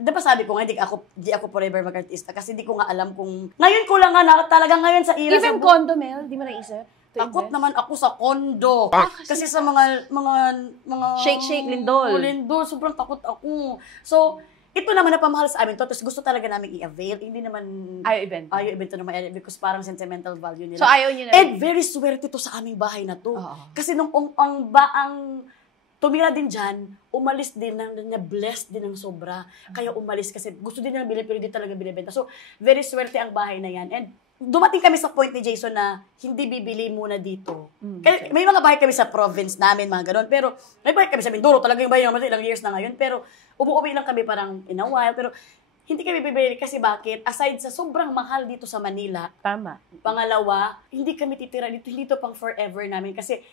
diba sabi ko nga, di ako forever mag-artista kasi di ko nga alam kung, ngayon ko lang nga, talagang ngayon sa ira. Even condo, Mel, di mo naisip? Takot naman ako sa kondo. Kasi sa mga Shake, lindol. Lindol, sobrang takot ako. So, ito naman napamahal sa amin to, tapos gusto talaga namin i-avail. Hindi naman... Ayaw ibenta naman because parang sentimental value nila. So, ayaw nyo na. And very swerte to sa aming bahay na to. Kasi nung ang tumira din dyan, umalis din, blessed din ng sobra. Kaya umalis kasi gusto din niya bilhin, pero hindi talaga binibenta. So, very swerte ang bahay na yan. And dumating kami sa point ni Jason na hindi bibili muna dito. Kaya, may mga bahay kami sa province namin, mga ganon. Pero may bahay kami sa Mindoro, talaga yung bahay naman ilang years na ngayon. Pero umuwi lang kami parang in a while. Pero hindi kami bibili kasi bakit? Aside sa sobrang mahal dito sa Manila. Tama. Pangalawa, hindi kami titira dito. Hindi to pang forever namin. Kasi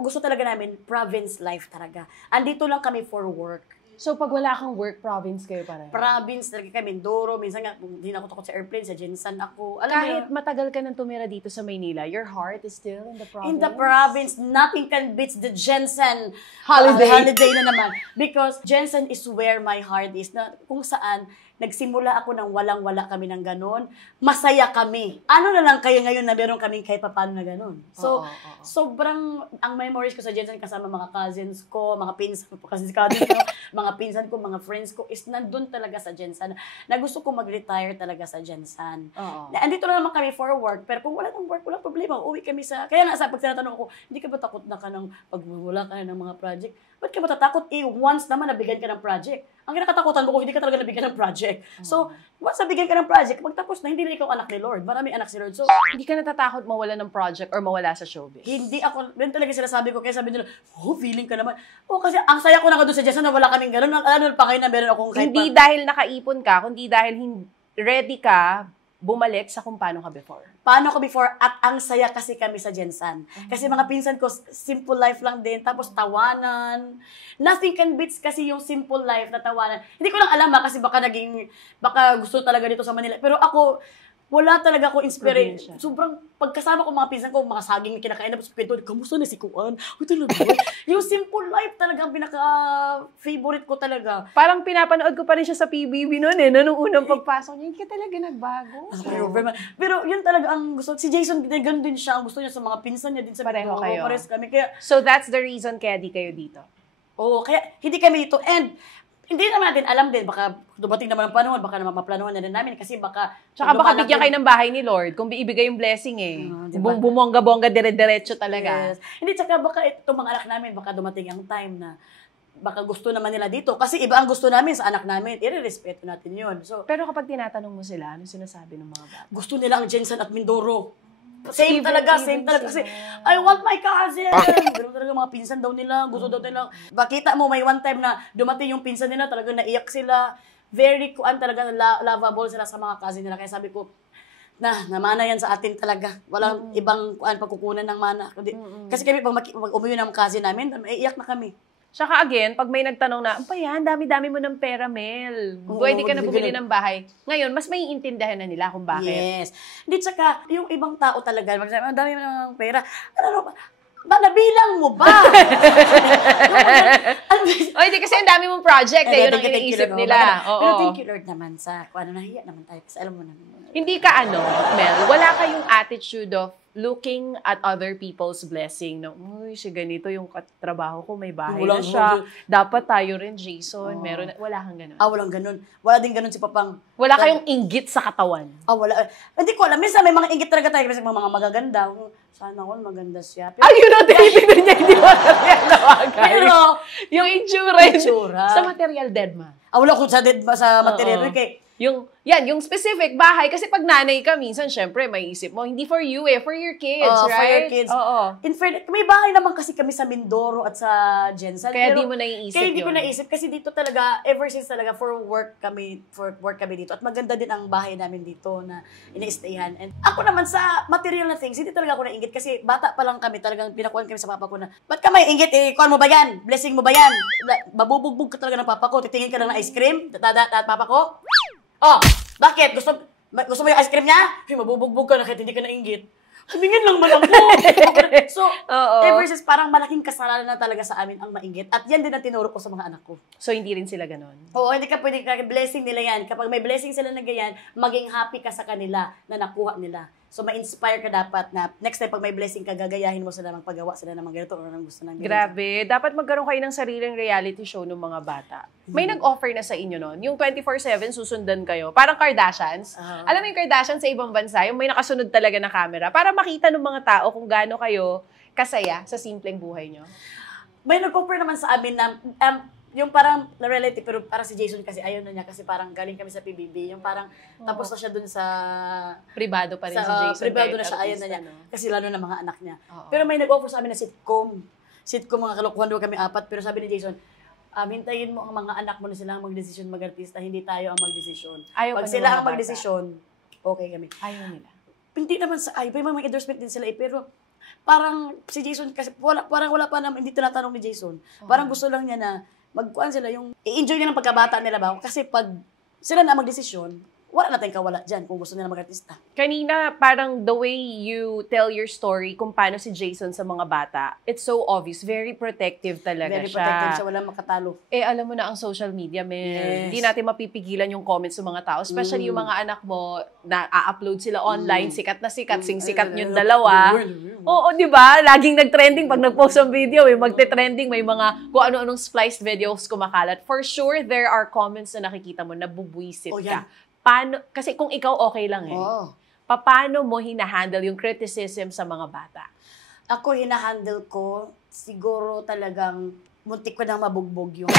gusto talaga namin province life talaga. Andito lang kami for work. So, pag wala kang work, province kayo pareho? Province talaga kami, Mindoro. Minsan nga, hindi na ako takot sa airplane, sa Jensan ako. Kahit matagal ka nang tumira dito sa Maynila, your heart is still in the province? In the province, nothing can beat the Jensen holiday na naman. Because Jensen is where my heart is. Na, kung saan, nagsimula ako nang walang-wala kami ng ganon. Masaya kami. Ano na lang kayo ngayon na meron kaming kahit paano na ganon. So, sobrang, ang memories ko sa Jensen kasama mga cousins ko, mga pinsan ko, mga pinsan ko, mga friends ko, is nandun talaga sa Jensen. Na gusto ko mag-retire talaga sa Jensen. Andito na naman kami for work, pero kung wala ng work, walang problema. Uwi kami sa, kaya nga sa pag tinatanong ko, hindi ka ba takot na ka ng pagwawala ka ng mga project? Ba't ka matatakot? Once naman nabigyan ka ng project. Ang kinakatakutan mo kung hindi ka talaga nabigyan ng project. So, once nabigyan ka ng project, magtapos na, hindi na ikaw anak ni Lord. Marami anak si Lord. So, hindi ka natatakot mawala ng project or mawala sa showbiz? Hindi ako, yun talaga sinasabi ko, kaya sabi nila, feeling ka naman. Kasi ang saya ko na doon sa Jason na wala kaming gano'n. Ano pa kayo na meron akong kahit hindi dahil nakaipon ka, kundi dahil ready ka bumalik sa kung paano ka before. Paano ko before at ang saya kasi kami sa Jensan. Kasi mga pinsan ko, simple life lang din, tapos tawanan. Nothing can beats kasi yung simple life na tawanan. Hindi ko lang alam kasi baka gusto talaga dito sa Manila. Pero ako, wala talaga ako inspiration. Probinsya. Sobrang, pagkasama ko mga pinsan ko, mga saging na kinakain na sa kwento, kamusta na si Kuan? Ito na yung simple life talaga, ang pinaka-favorite ko talaga. Parang pinapanood ko pa rin siya sa PBB noon nung unang pagpasok niya, hindi ka talaga nagbago. Pero yun talaga ang gusto. Si Jason, ganun din siya. Ang gusto niya sa mga pinsan niya din sa Pareho kayo. Pares kami. Kaya, So that's the reason kaya di kayo dito. kaya hindi kami dito. And, hindi naman natin alam din, baka dumating naman ang panahon, baka naman maplanuhan na rin namin kasi baka... Tsaka baka bigyan kayo ng bahay ni Lord kung ibigay yung blessing diba? Bumongga-bongga, dire-diretso talaga. Yes. Hindi, tsaka baka itong mga anak namin, baka dumating ang time na baka gusto naman nila dito. Kasi iba ang gusto namin sa anak namin, i-respeto natin yun. So, pero kapag tinatanong mo sila, ano sinasabi ng mga bata? gusto nila ang Jensen at Mindoro. Same talaga. Kasi, I want my cousin. Ganun talaga mga pinsan daw nila. Gusto daw nila. Bakita mo, may one time na dumating yung pinsan nila, talagang naiyak sila. Very, talaga lovable sila sa mga cousin nila. Kaya sabi ko, namana yan sa atin talaga. Walang ibang pagkukunan ng mana. Kasi kami, pag umuwi ng cousin namin, iiyak na kami. Tsaka again, pag may nagtanong na, pa yan, dami-dami mo ng pera, Mel. Pwede ka na bumili ng bahay. Ngayon, mas may iintindihan na nila kung bakit. Yes. Hindi, tsaka, yung ibang tao talaga, ang dami mo ng pera. Ano, nabilang mo ba? Hindi kasi ang dami mong project, yun ang iniisip nila. Pero thank you Lord naman sa, nahiya naman tayo. Kasi alam mo naman. Hindi ka Mel, wala kayong attitude of looking at other people's blessing. Uy, si ganito yung trabaho ko, may bahay na siya. Dapat tayo rin, Jason. Wala kang ganun. Walang ganun. Wala din ganun si Papang. Wala kayong inggit sa katawan. Wala. Hindi ko alam. Minsan may mga inggit talaga tayo. Kasi mga magaganda. Sana all maganda siya. Pero, yun ang tinitignan niya. Hindi mo pero, yung itsura. Sa material, dead ma. Wala ko sa material. Okay. Yung specific bahay. Kasi pag nanay ka, minsan, syempre, may isip mo, hindi for you for your kids, right? For your kids. In fairness, may bahay naman kasi kami sa Mindoro at sa Jensen. Kaya di mo naiisip Kaya hindi ko naisip. Kasi dito talaga, ever since talaga, for work kami dito. At maganda din ang bahay namin dito na ini-stayan. And ako naman sa material na things, hindi talaga ako nainggit. Kasi bata pa lang kami, talagang pinakuhan kami sa papa ko na, ba't ka may inggit? Kuhan mo ba yan? Blessing mo ba yan? Mabubugbog ka talaga ng papa ko. Titingin ka lang ng ice cream? At papa ko? Bakit? Gusto mo yung ice cream niya? Mabubugbog ka na kahit hindi ka nainggit. Tumingin lang man ako. So, ever since parang malaking kasalanan na talaga sa amin ang mainggit. At yan din ang tinuro ko sa mga anak ko. So, hindi rin sila ganon? Oo, hindi ka pwede, blessing nila yan. Kapag may blessing sila na ganyan, maging happy ka sa kanila na nakuha nila. So, ma-inspire ka dapat na next time pag may blessing ka, gagayahin mo sila ng paggawa sila ng mga ganito o ng gusto ng ganito. Grabe. Dapat magkaroon kayo ng sariling reality show ng mga bata. May nag-offer na sa inyo nun. Yung 24/7, susundan kayo. Parang Kardashians. Alam mo yung Kardashians sa ibang bansa, yung may nakasunod talaga na camera para makita ng mga tao kung gaano kayo kasaya sa simpleng buhay nyo. May nag-offer naman sa amin na yung parang relative, pero parang si Jason kasi ayaw na niya kasi parang galing kami sa PBB. Yung parang tapos na siya dun sa... Pribado pa rin si Jason. Pribado na siya, ayaw na niya. Kasi lalo na mga anak niya. Pero may nag-offer sa amin na sitcom. Sitcom, mga kalokohan doon kami 4. Pero sabi ni Jason, hintayin mo ang mga anak mo na sila ang mag-desisyon mag-artista, hindi tayo ang mag-desisyon. Pag sila ang mag-desisyon, okay kami. Ayaw nila. Hindi naman sa may mga endorsement din sila pero parang si Jason, kasi parang wala pa naman, hindi tinatanong ni Jason. Parang gusto lang niya na magkuhan sila yung, i-enjoy nila ng pagkabata nila ba? Kasi pag sila na magdesisyon, wala na tayong kawala dyan kung gusto nila mag-artista. Kanina, parang the way you tell your story kung paano si Jason sa mga bata, it's so obvious. Very protective talaga Very siya. Very protective siya, walang makatalo. Alam mo na ang social media, Mel. Hindi natin mapipigilan yung comments ng mga tao. Especially yung mga anak mo na a-upload sila online, sikat na sikat, sing-sikat yung dalawa. Oo, di ba? Laging nag-trending pag nag-post ang video. Magte-trending, may mga kung ano-anong spliced videos kumakalat. For sure, there are comments na nakikita mo na bubwisit ka. Paano, kasi kung ikaw okay lang paano mo hinahandle yung criticism sa mga bata? Ako, hinahandle ko, siguro talagang muntik ko nang mabugbog yung...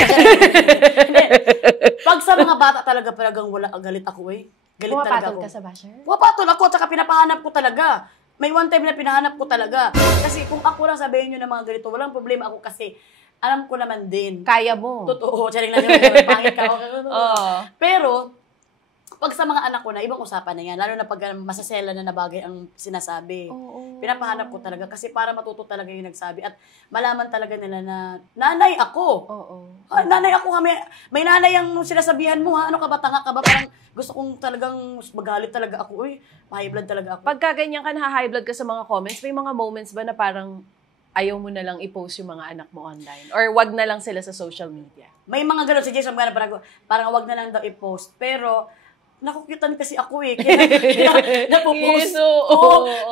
Pag sa mga bata talagang wala, galit ako Galit talaga ako. Pumapatol ka sa basher? Pumapatol ako, tsaka pinapahanap ko talaga. May one time na pinahanap ko talaga. Kasi kung ako lang sabihin nyo ng mga ganito, walang problema ako kasi alam ko naman din. Kaya mo. Totoo, charing lang yun. Pangit ka. Pero, Pag sa mga anak ko na, ibang usapan na yan. Lalo na pag masasela na bagay ang sinasabi. Pinapahanap ko talaga kasi para matuto talaga yung nagsabi at malaman talaga nila na nanay ako. Nanay ako. May nanay ang sinasabihan mo ha. Ano ka ba? Tanga ka ba? Parang gusto kong talagang magalit talaga ako. High blood talaga ako. Pagka ganyan ka na high blood ka sa mga comments, may mga moments ba na parang ayaw mo na lang i-post yung mga anak mo online? Or wag na lang sila sa social media? May mga ganun si Jason, parang wag na lang daw i-post. Pero, nakukyutan kasi ako kaya napopost.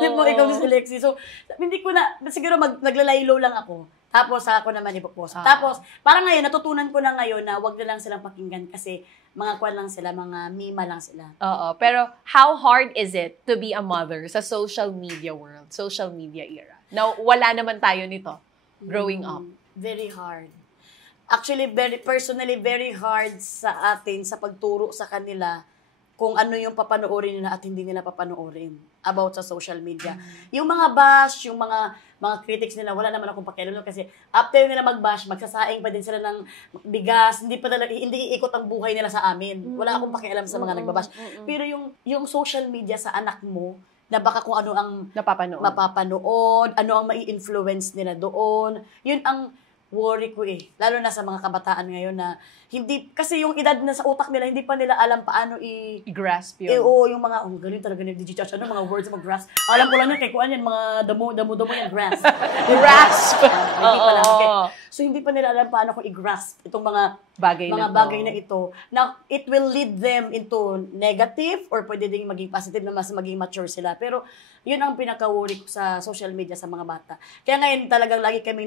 Di ba, ikaw si Lexi. So, hindi ko na, siguro naglalaylo lang ako. Tapos, ako naman ipopost. Tapos, parang ngayon, natutunan ko na ngayon na wag na lang silang pakinggan kasi mga kwan lang sila, mga mima lang sila. Pero, how hard is it to be a mother sa social media world, social media era? Now, wala naman tayo nito growing up. Very hard. Actually, personally, very hard sa atin sa pagturo sa kanila kung ano yung papanoorin nila at hindi nila papanoorin about sa social media. Yung mga bash, yung mga critics nila, wala naman akong pakialam kasi after nila mag-bash, magsasaing pa din sila ng bigas, hindi iikot ang buhay nila sa amin. Wala akong pakialam sa mga nagbabash. Pero yung social media sa anak mo, na baka kung ano ang mapapanood, ano ang mai-influence nila doon. Yun ang worry ko Lalo na sa mga kabataan ngayon na hindi, kasi yung edad na sa utak nila, hindi pa nila alam paano i-grasp yun. Yung mga, galing talaga ni DJ Chacha, mga words mag-grasp. Alam ko lang yun, kay kuan yan, mga damo yung grasp. Grasp! Hindi pa lang. Okay. So, hindi pa nila alam paano ko i-grasp itong mga bagay na ito, na it will lead them into negative or pwede ding maging positive na mas maging mature sila. Pero, yun ang pinaka-worry ko sa social media sa mga bata. Kaya ngayon talagang lagi kami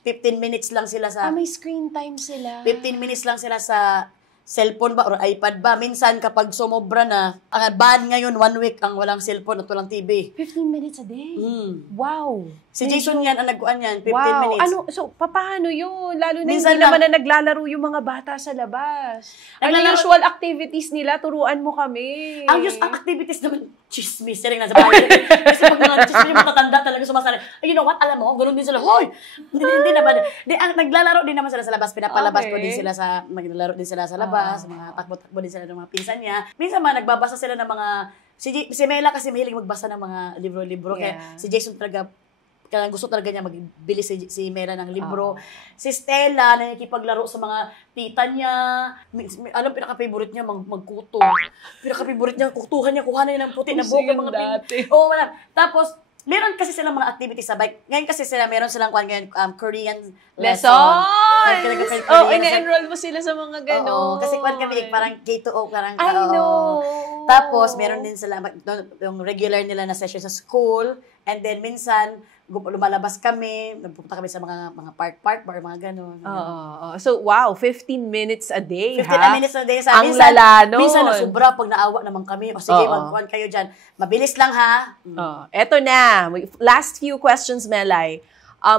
15 minutes lang sila sa... may screen time sila. 15 minutes lang sila sa cellphone ba or iPad ba. Minsan kapag sumobra na, ban ngayon 1 week ang walang cellphone at walang TV. 15 minutes a day? Wow! Si Jason yan, ang nagkuhan yan, 15 minutes. So, paano yun? Lalo na hindi naman na naglalaro yung mga bata sa labas. Usual activities nila? Turuan mo kami. Ang activities naman, chismis. Siya nasa bahay. Kasi pag mga chismis, yung matatanda talaga sumasali. You know what? Alam mo, ganoon din sila. Hoy! Hindi naman. Naglalaro din naman sila sa labas. Pinapalabas ko din sila maglalaro din sila sa labas. Mga takbo-takbo din sila ng mga pinsan niya. Minsan nagbabasa sila ng mga, si Mela kasi mahilig magbasa ng mga libro-libro. Kaya si Jason talaga, kaya gusto talaga niya magbili si Mela ng libro. Si Stella, nakikipaglaro sa mga tita niya. Alam, pinaka-favorite niya, magkuto. Pinaka-favorite niya, kutuhan niya, kuha na niya ng puti na buhok. Wala. Tapos, meron kasi silang mga activities sa bike. Ngayon kasi meron silang Korean lesson. Ina-enroll mo sila sa mga gano'n. Kasi kami, parang K2O, parang I know. Tapos, meron din sila yung regular nila na session sa school. And then, minsan, lumalabas kami, nagpupunta kami sa mga park bar, mga gano'n. So, wow, 15 minutes a day, 15 minutes a day. Ang lala nun. Minsan, nasubra pag naawa naman kami. O sige, magkuhan kayo dyan. Mabilis lang, ha? Eto na. Last few questions, Melay.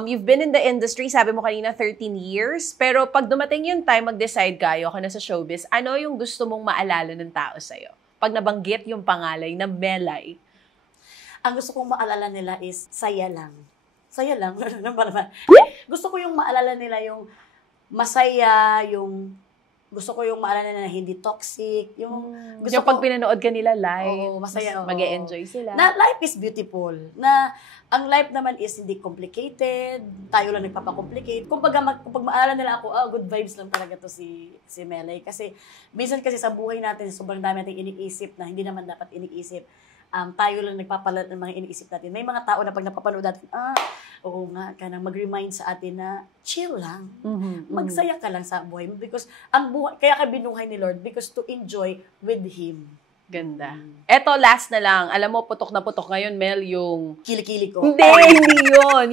You've been in the industry, sabi mo kanina, 13 years. Pero pag dumating yung time, mag-decide kayo ka na sa showbiz, ano yung gusto mong maalala ng tao sa'yo? Pag nabanggit yung pangalay na Melay, ang gusto kong maalala nila is saya lang. Saya lang. Gusto ko yung maalala nila yung masaya, yung gusto ko yung maalala nila na hindi toxic. Yung pag pinanood ka nila live, masaya. mag-e-enjoy sila. Na life is beautiful. Na ang life naman is hindi complicated. Tayo lang nagpapakomplicate. Kung maalala nila ako, good vibes lang talaga to si Melay. Kasi minsan kasi sa buhay natin, sobrang dami natin iniisip na hindi naman dapat iniisip. Tayo lang nagpapalat ng mga iniisip natin. May mga tao na pag napapanood natin, oo nga, kanang mag-remind sa atin na chill lang. Magsaya ka lang sa buhay mo because ang buhay, kaya ka binuhay ni Lord because to enjoy with Him. Ganda. Eto, last na lang. Alam mo, putok na putok ngayon, Mel, yung... Kilikili ko. Hindi yun.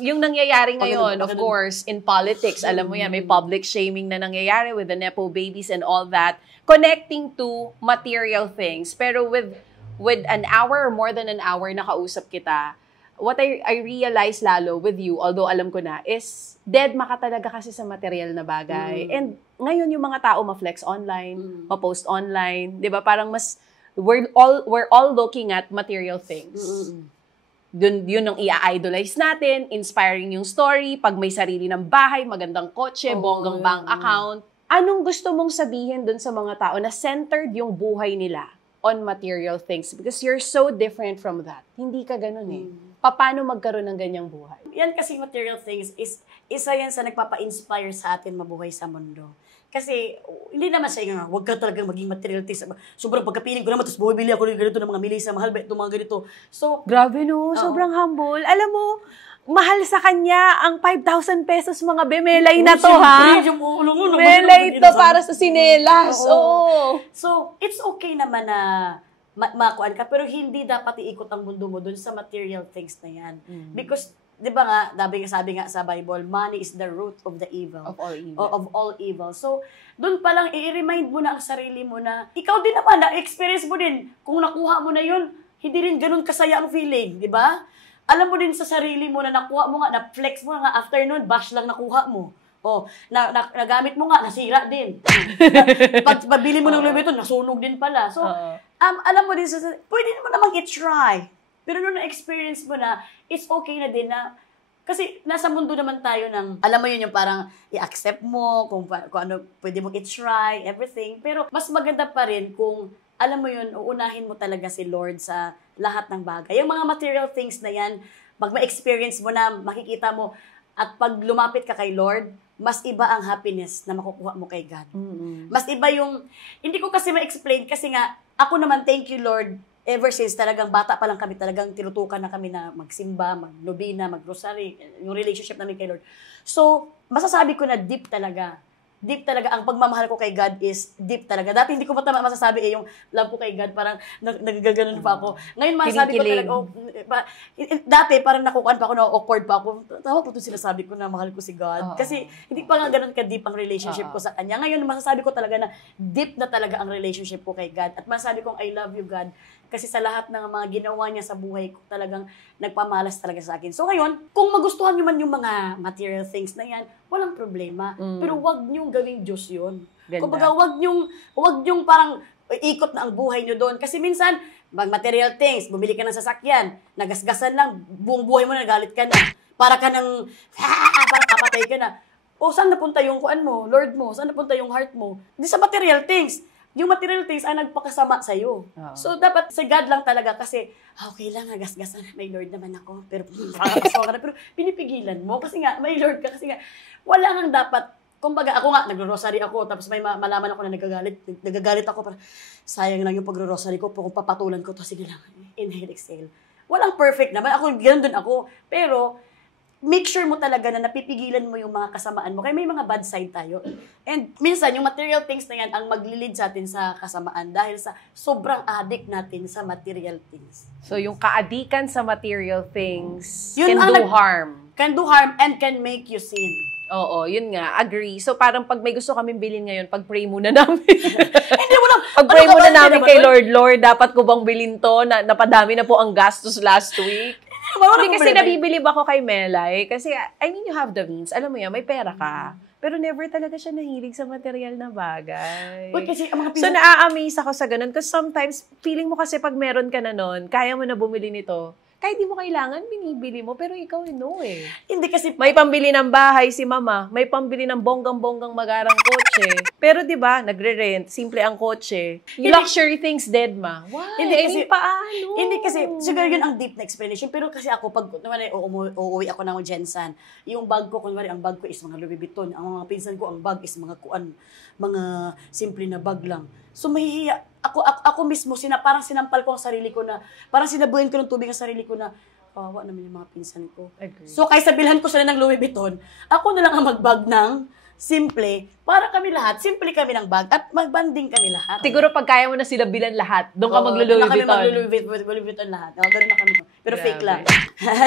Yung nangyayari ngayon, of course, in politics, alam mo yan, may public shaming na nangyayari with the Nepo babies and all that, connecting to material things. Pero with an hour or more than an hour nakausap kita, what I realize lalo with you, although alam ko na, is dead maka talaga kasi sa material na bagay. And ngayon yung mga tao ma-flex online, ma-post online, 'di ba? Parang mas we're all looking at material things. Yun ang i-idolize natin, inspiring yung story, pag may sarili ng bahay, magandang kotse, bonggang bank account, Anong gusto mong sabihin dun sa mga tao na centered yung buhay nila on material things? Because you're so different from that. Hindi ka ganun eh. Paano magkaroon ng ganyang buhay? Yan kasi material things is isa yan sa nagpapa-inspire sa atin mabuhay sa mundo. Kasi, hindi naman siya nga, huwag ka talagang maging materialist. Sobrang pagkapiling ko naman, tapos bumibili ako ng ganito ng mga milisa, mahal ba ito, mga ganito. So, grabe no, sobrang humble. Alam mo, mahal sa kanya ang 5,000 pesos mga bemelay na to, ha? Melay to para sa sinelas. Oo. So, it's okay naman na makuan ka, pero hindi dapat iikot ang mundo mo dun sa material things na yan. Because, di ba nga, sabi nga sa Bible, money is the root of the evil. Of all evil. Of all evil. So, doon pa lang, i-remind mo na ang sarili mo na, ikaw din naman, na-experience mo din, kung nakuha mo na yun, hindi rin ganun kasaya ang feeling, di ba? Alam mo din sa sarili mo na nakuha mo nga, na-flex mo nga, after nun, bash lang nakuha mo. Oh, nagamit mo nga, nasira din. Pabili mo ng Louis Vuitton, nasunog din pala. So, alam mo din, pwede mo namang i-try. Pero nung na-experience mo na, it's okay na din na, kasi nasa mundo naman tayo ng, alam mo yun, yung parang i-accept mo, kung ano pwede mo i-try, everything. Pero mas maganda pa rin kung, alam mo yun, uunahin mo talaga si Lord sa lahat ng bagay. Yung mga material things na yan, pag ma-experience mo na, makikita mo, at pag lumapit ka kay Lord, mas iba ang happiness na makukuha mo kay God. Mas iba yung, hindi ko kasi ma-explain, kasi nga, ako naman, thank you Lord, ever since talagang bata pa lang kami, talagang tinutukan na kami na magsimba, magnobina, magrosary, yung relationship namin kay Lord. So, masasabi ko na deep talaga. Deep talaga. Ang pagmamahal ko kay God is deep talaga. Dati hindi ko pa masasabi yung love ko kay God, parang nagaganon pa ako. Ngayon masasabi ko talaga, dati parang nakukuan pa ako, na-awkward pa ako. Tawag ko ito sinasabi ko na mahal ko si God. Kasi hindi pa nga ganun ka-deep ang relationship ko sa Kanya. Ngayon masasabi ko talaga na deep na talaga ang relationship ko kay God. At masasabi kong I love you God. Kasi sa lahat ng mga ginawa niya sa buhay ko, talagang nagpamalas talaga sa akin. So ngayon, kung magustuhan niyo man yung mga material things na yan, walang problema. Pero wag niyong gawing Diyos yun. Kumbaga, wag niyong parang ikot na ang buhay niyo doon. Kasi minsan, material things, bumili ka ng sasakyan, nagasgasan lang, buong buhay mo nagalit ka na. Para ka ng, parang kapatay ka na. O, saan napunta yung kuan mo, Lord mo? Saan napunta yung heart mo? Hindi sa material things. Yung material things ay nagpakasama sa'yo. So, dapat sa God lang talaga kasi, okay lang, nagasgasan, may Lord naman ako. Pero, pero pinipigilan mo kasi nga, may Lord ka kasi nga, wala kang dapat, kumbaga, ako nga, nagro-rosary ako, tapos may malaman ako na nagagalit ako, para sayang lang yung pagro-rosary ko, kung papatulan ko to, sige lang, inhale, exhale. Walang perfect naman, ako, ganun din ako, pero, make sure mo talaga na napipigilan mo yung mga kasamaan mo. Kaya may mga bad side tayo. And minsan, yung material things na yan ang maglilid sa atin sa kasamaan dahil sa sobrang addict natin sa material things. So, yung kaadikan sa material things yun can do harm. Can do harm and can make you sin. Oo, yun nga. Agree. So, parang pag may gusto kaming bilhin ngayon, pag-pray muna namin. Hindi mo lang. Pag-pray muna namin kay Lord, dapat ko bang bilhin to? Napadami na po ang gastos last week. Hindi kasi nabibilib ako kay Melay. Kasi, I mean, you have the means. Alam mo yan, may pera ka. Pero never talaga siya nahilig sa material na bagay. Kasi, so, naa-amaze ako sa ganun. Because sometimes, feeling mo kasi pag meron ka na nun, kaya mo na bumili nito. Kahit di mo kailangan, binibili mo. Pero ikaw, no eh. Hindi kasi... May pambili ng bahay si mama. May pambili ng bonggang-bonggang magarang kotse. Pero di ba, nagre-rent. Simple ang kotse. Luxury things dead, ma. Why? Hindi kasi, paano? Hindi kasi, siguro yun ang deep na explanation. Pero kasi ako, pag naman uuwi ako ng Jensen, yung bag ko, kunwari, ang bag ko is mga Louis Vuitton. Ang mga pinsan ko, ang bag is mga mga simple na bag lang. So, mahihiya. Ako mismo, parang sinampal ko ang sarili ko na, parang sinabuhin ko ng tubig ang sarili ko na, kawawa naman yung mga pinsan ko. Agree. So, kaysa bilhan ko sila ng Louis Vuitton, ako na lang ang magbag ng simple, para kami lahat, simple kami ng bag, at magbanding kami lahat. Siguro pag kaya mo na sila bilan lahat, doon ka maglo-Louis Vuitton. Doon kami mag-Louis Vuitton lahat. Ganun na kami. Pero grabe. Fake lang.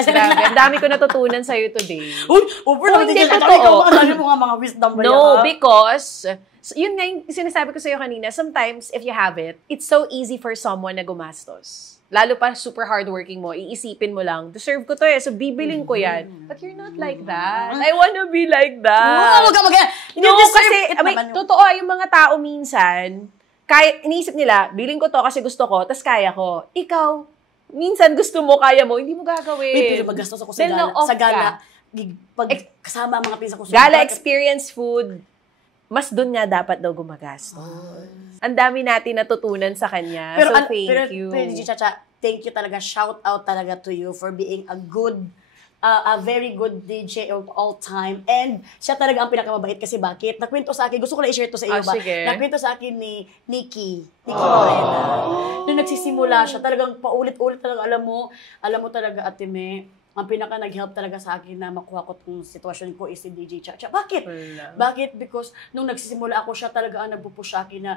Grabe. Ang dami ko natutunan sa'yo today. Hindi totoo. Ang mo nga mga wisdom ba yan? No, because... So, yun nga yung sinasabi ko sa'yo kanina, sometimes, if you have it, it's so easy for someone na gumastos. Lalo pa super hardworking mo, iisipin mo lang, deserve ko to eh, so bibiling ko yan. But you're not like that. I wanna be like that. No, kasi, totoo, yung mga tao minsan, iniisip nila, biling ko to kasi gusto ko, tas kaya ko. Ikaw, minsan gusto mo, kaya mo, hindi mo gagawin. Pero magastos ako sa gala. Pag kasama ang mga pinsan ko. Gala experience food, mas dun nga dapat daw gumagastos. Ang dami natin natutunan sa kanya. Pero, so, thank you. Pero, Chacha, thank you talaga. Shout out talaga to you for being a very good DJ of all time. And siya talaga ang pinakamabait kasi bakit? Nakwento sa akin, gusto ko na i-share to sa iyo ba? Sige. Nakwento sa akin ni Nikki Morena. Nung nagsisimula siya, talagang paulit-ulit talaga, alam mo talaga, Ate Me, ang pinaka nag-help talaga sa akin na makuha ko itong sitwasyon ko is si DJ Chacha. Bakit? Bakit? Because nung nagsisimula ako, siya talaga ang nagpupush sa akin na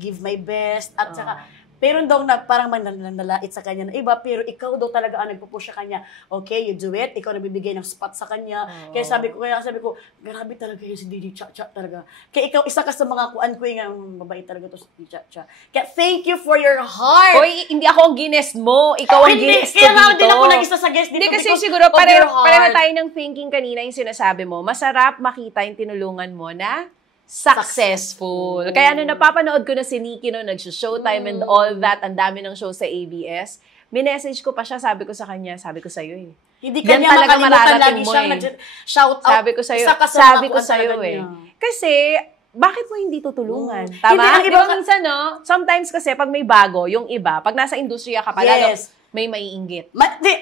give my best. At saka, pero daw na parang manlalait sa kanya na iba, pero ikaw daw talaga ang nagpupush sa kanya. Okay, you do it. Ikaw nagbibigay ng spot sa kanya. Kaya sabi ko, grabe talaga yun si DJ Chacha talaga. Kaya ikaw, isa ka sa mga kuan ko yung mabait talaga to si DJ Chacha. Kaya thank you for your heart. Hoy, hindi ako ang ginest mo. Ikaw ang ginest ko dito. Kaya nga din ako nag-isa sa guest dito. Hindi kasi siguro, pareho tayo ng thinking kanina yung sinasabi mo. Masarap makita yung tinulungan mo na successful. Kaya nung napapanood ko na si Nikki no, nag-showtime and all that, ang dami ng show sa ABS, minessage ko pa siya, sabi ko sa kanya, sabi ko sa'yo eh. Hindi kanya makalimutan, lagi siyang nag-shout out. Sabi ko sa'yo eh. Kasi, bakit mo hindi tutulungan? Tama? Di ba minsan, no? Sometimes kasi, pag may bago, yung iba, pag nasa industriya ka pa, lalo, may maiinggit.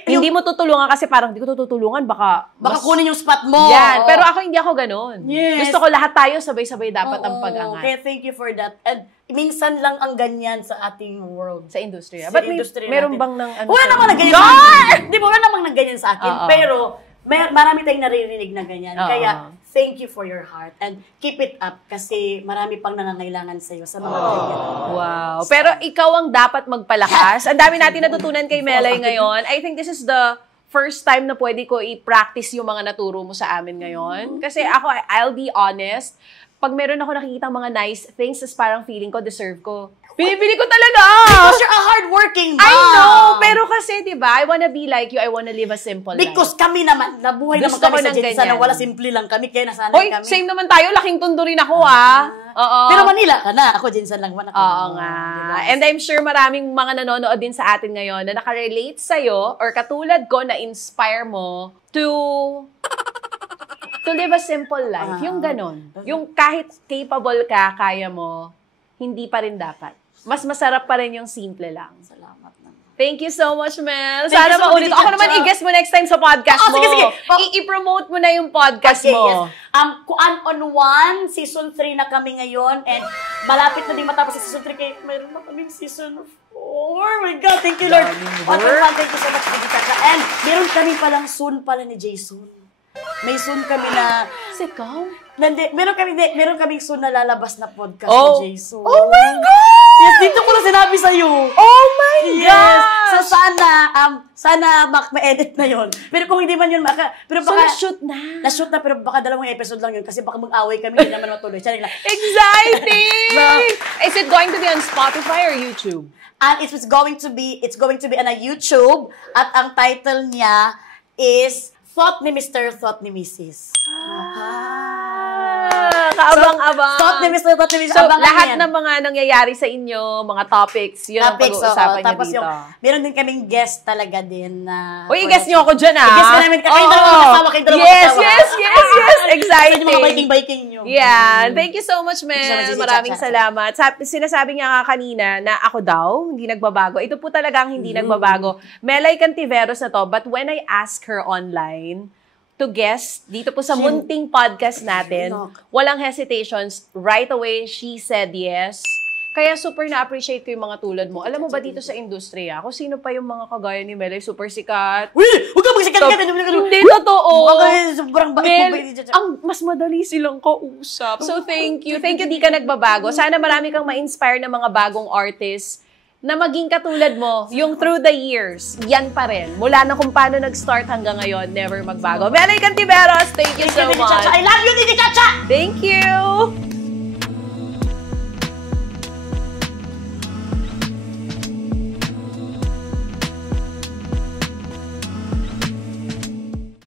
Hindi mo tutulungan kasi parang hindi ko tutulungan, baka kunin yung spot mo. Yan. Pero ako hindi ako ganun. Yes. Gusto ko lahat tayo sabay-sabay dapat ang pag-angat. Kaya thank you for that. And minsan lang ang ganyan sa ating world. Sa industriya. But meron bang ng ano? Wala namang nagganyan sa akin. Di ba, wala namang nagganyan sa akin. Pero marami tayong naririnig na ganyan. Kaya thank you for your heart and keep it up kasi marami pang nangangailangan sa'yo sa mga ganyan. Wow. Pero ikaw ang dapat magpalakas. Ang dami natin natutunan kay Melay ngayon. I think this is the first time na pwede ko i-practice yung mga naturo mo sa amin ngayon. Kasi ako, I'll be honest, pag meron ako nakikita mga nice things, parang feeling ko, deserve ko. Binibili ko talaga! Because you're a hardworking mom! I know! Pero kasi, di ba, I wanna be like you, I wanna live a simple life. Because kami naman, nabuhay naman kami sa Jensen na wala simple lang kami, kaya nasanay kami. Same naman tayo, laking tondo rin ako Oo. Pero Manila ka na, ako Jensen lang. Oo nga. And I'm sure maraming mga nanonood din sa atin ngayon na nakarelate sa'yo or katulad ko na inspire mo to live a simple life. Yung ganon. Yung kahit capable ka, kaya mo, hindi pa rin dapat. Mas masarap pa rin yung simple lang. Salamat naman. Thank you so much, Mel. Sana maulit. Ako naman i-guest mo next time sa podcast mo. Sige. I-promote mo na yung podcast mo. Yes. Kuan on 1, season 3 na kami ngayon. And malapit na din matapos sa season 3. Kaya mayroon na kaming season 4. Oh my God, thank you, Lord. Thank you so much, Chacha. And meron kami palang soon pala ni Jason. May soon kami na... Sikaw? Meron kaming soon na lalabas na podcast ni Jason. Oh my God! Yes, dito ko na sinabi sa'yo. Oh my God! Yes. So sana ma-edit na yon. Pero kung hindi man yun, pero baka... So na-shoot na? Na-shoot na, pero baka 2 episode lang yun kasi baka mag-away kami, hindi naman matuloy. Exciting! Is it going to be on Spotify or YouTube? And it's going to be on a YouTube at ang title niya is Thought ni Mr. Thought ni Mrs. Kaabang-abang. Thought ni Mr. Thought ni Mrs. So, lahat ng mga nangyayari sa inyo, mga topics, yun ang pag-uusapan niyo dito. Meron din kaming guest talaga din na... Uy, i-guest niyo ako dyan, I-guest ka namin. Kayo dalawa kasama, Yes. Exciting. Yung mga biking nyo. Yeah. Thank you so much, Mel. Maraming salamat. Sinasabi niya nga kanina na ako daw, hindi nagbabago. Ito po talagang hindi nagbabago. Melay Cantiveros na to, but when I ask her online, to guest dito po sa munting podcast natin, walang hesitations. Right away, she said yes. Kaya super na-appreciate ko yung mga tulad mo. Alam mo ba dito sa industriya, kung sino pa yung mga kagaya ni Mel, super sikat. Uy! Huwag ka magsikat ka! Hindi, totoo. Sobrang Mel, mas madali silang kausap. So, thank you. Thank you, di ka nagbabago. Sana marami kang ma-inspire ng mga bagong artists na maging katulad mo, yung through the years, yan pa rin. Mula na kung paano nag-start hanggang ngayon, never magbago. Melay Cantiveros, thank you so much. I love you, Titi Chacha! Thank you!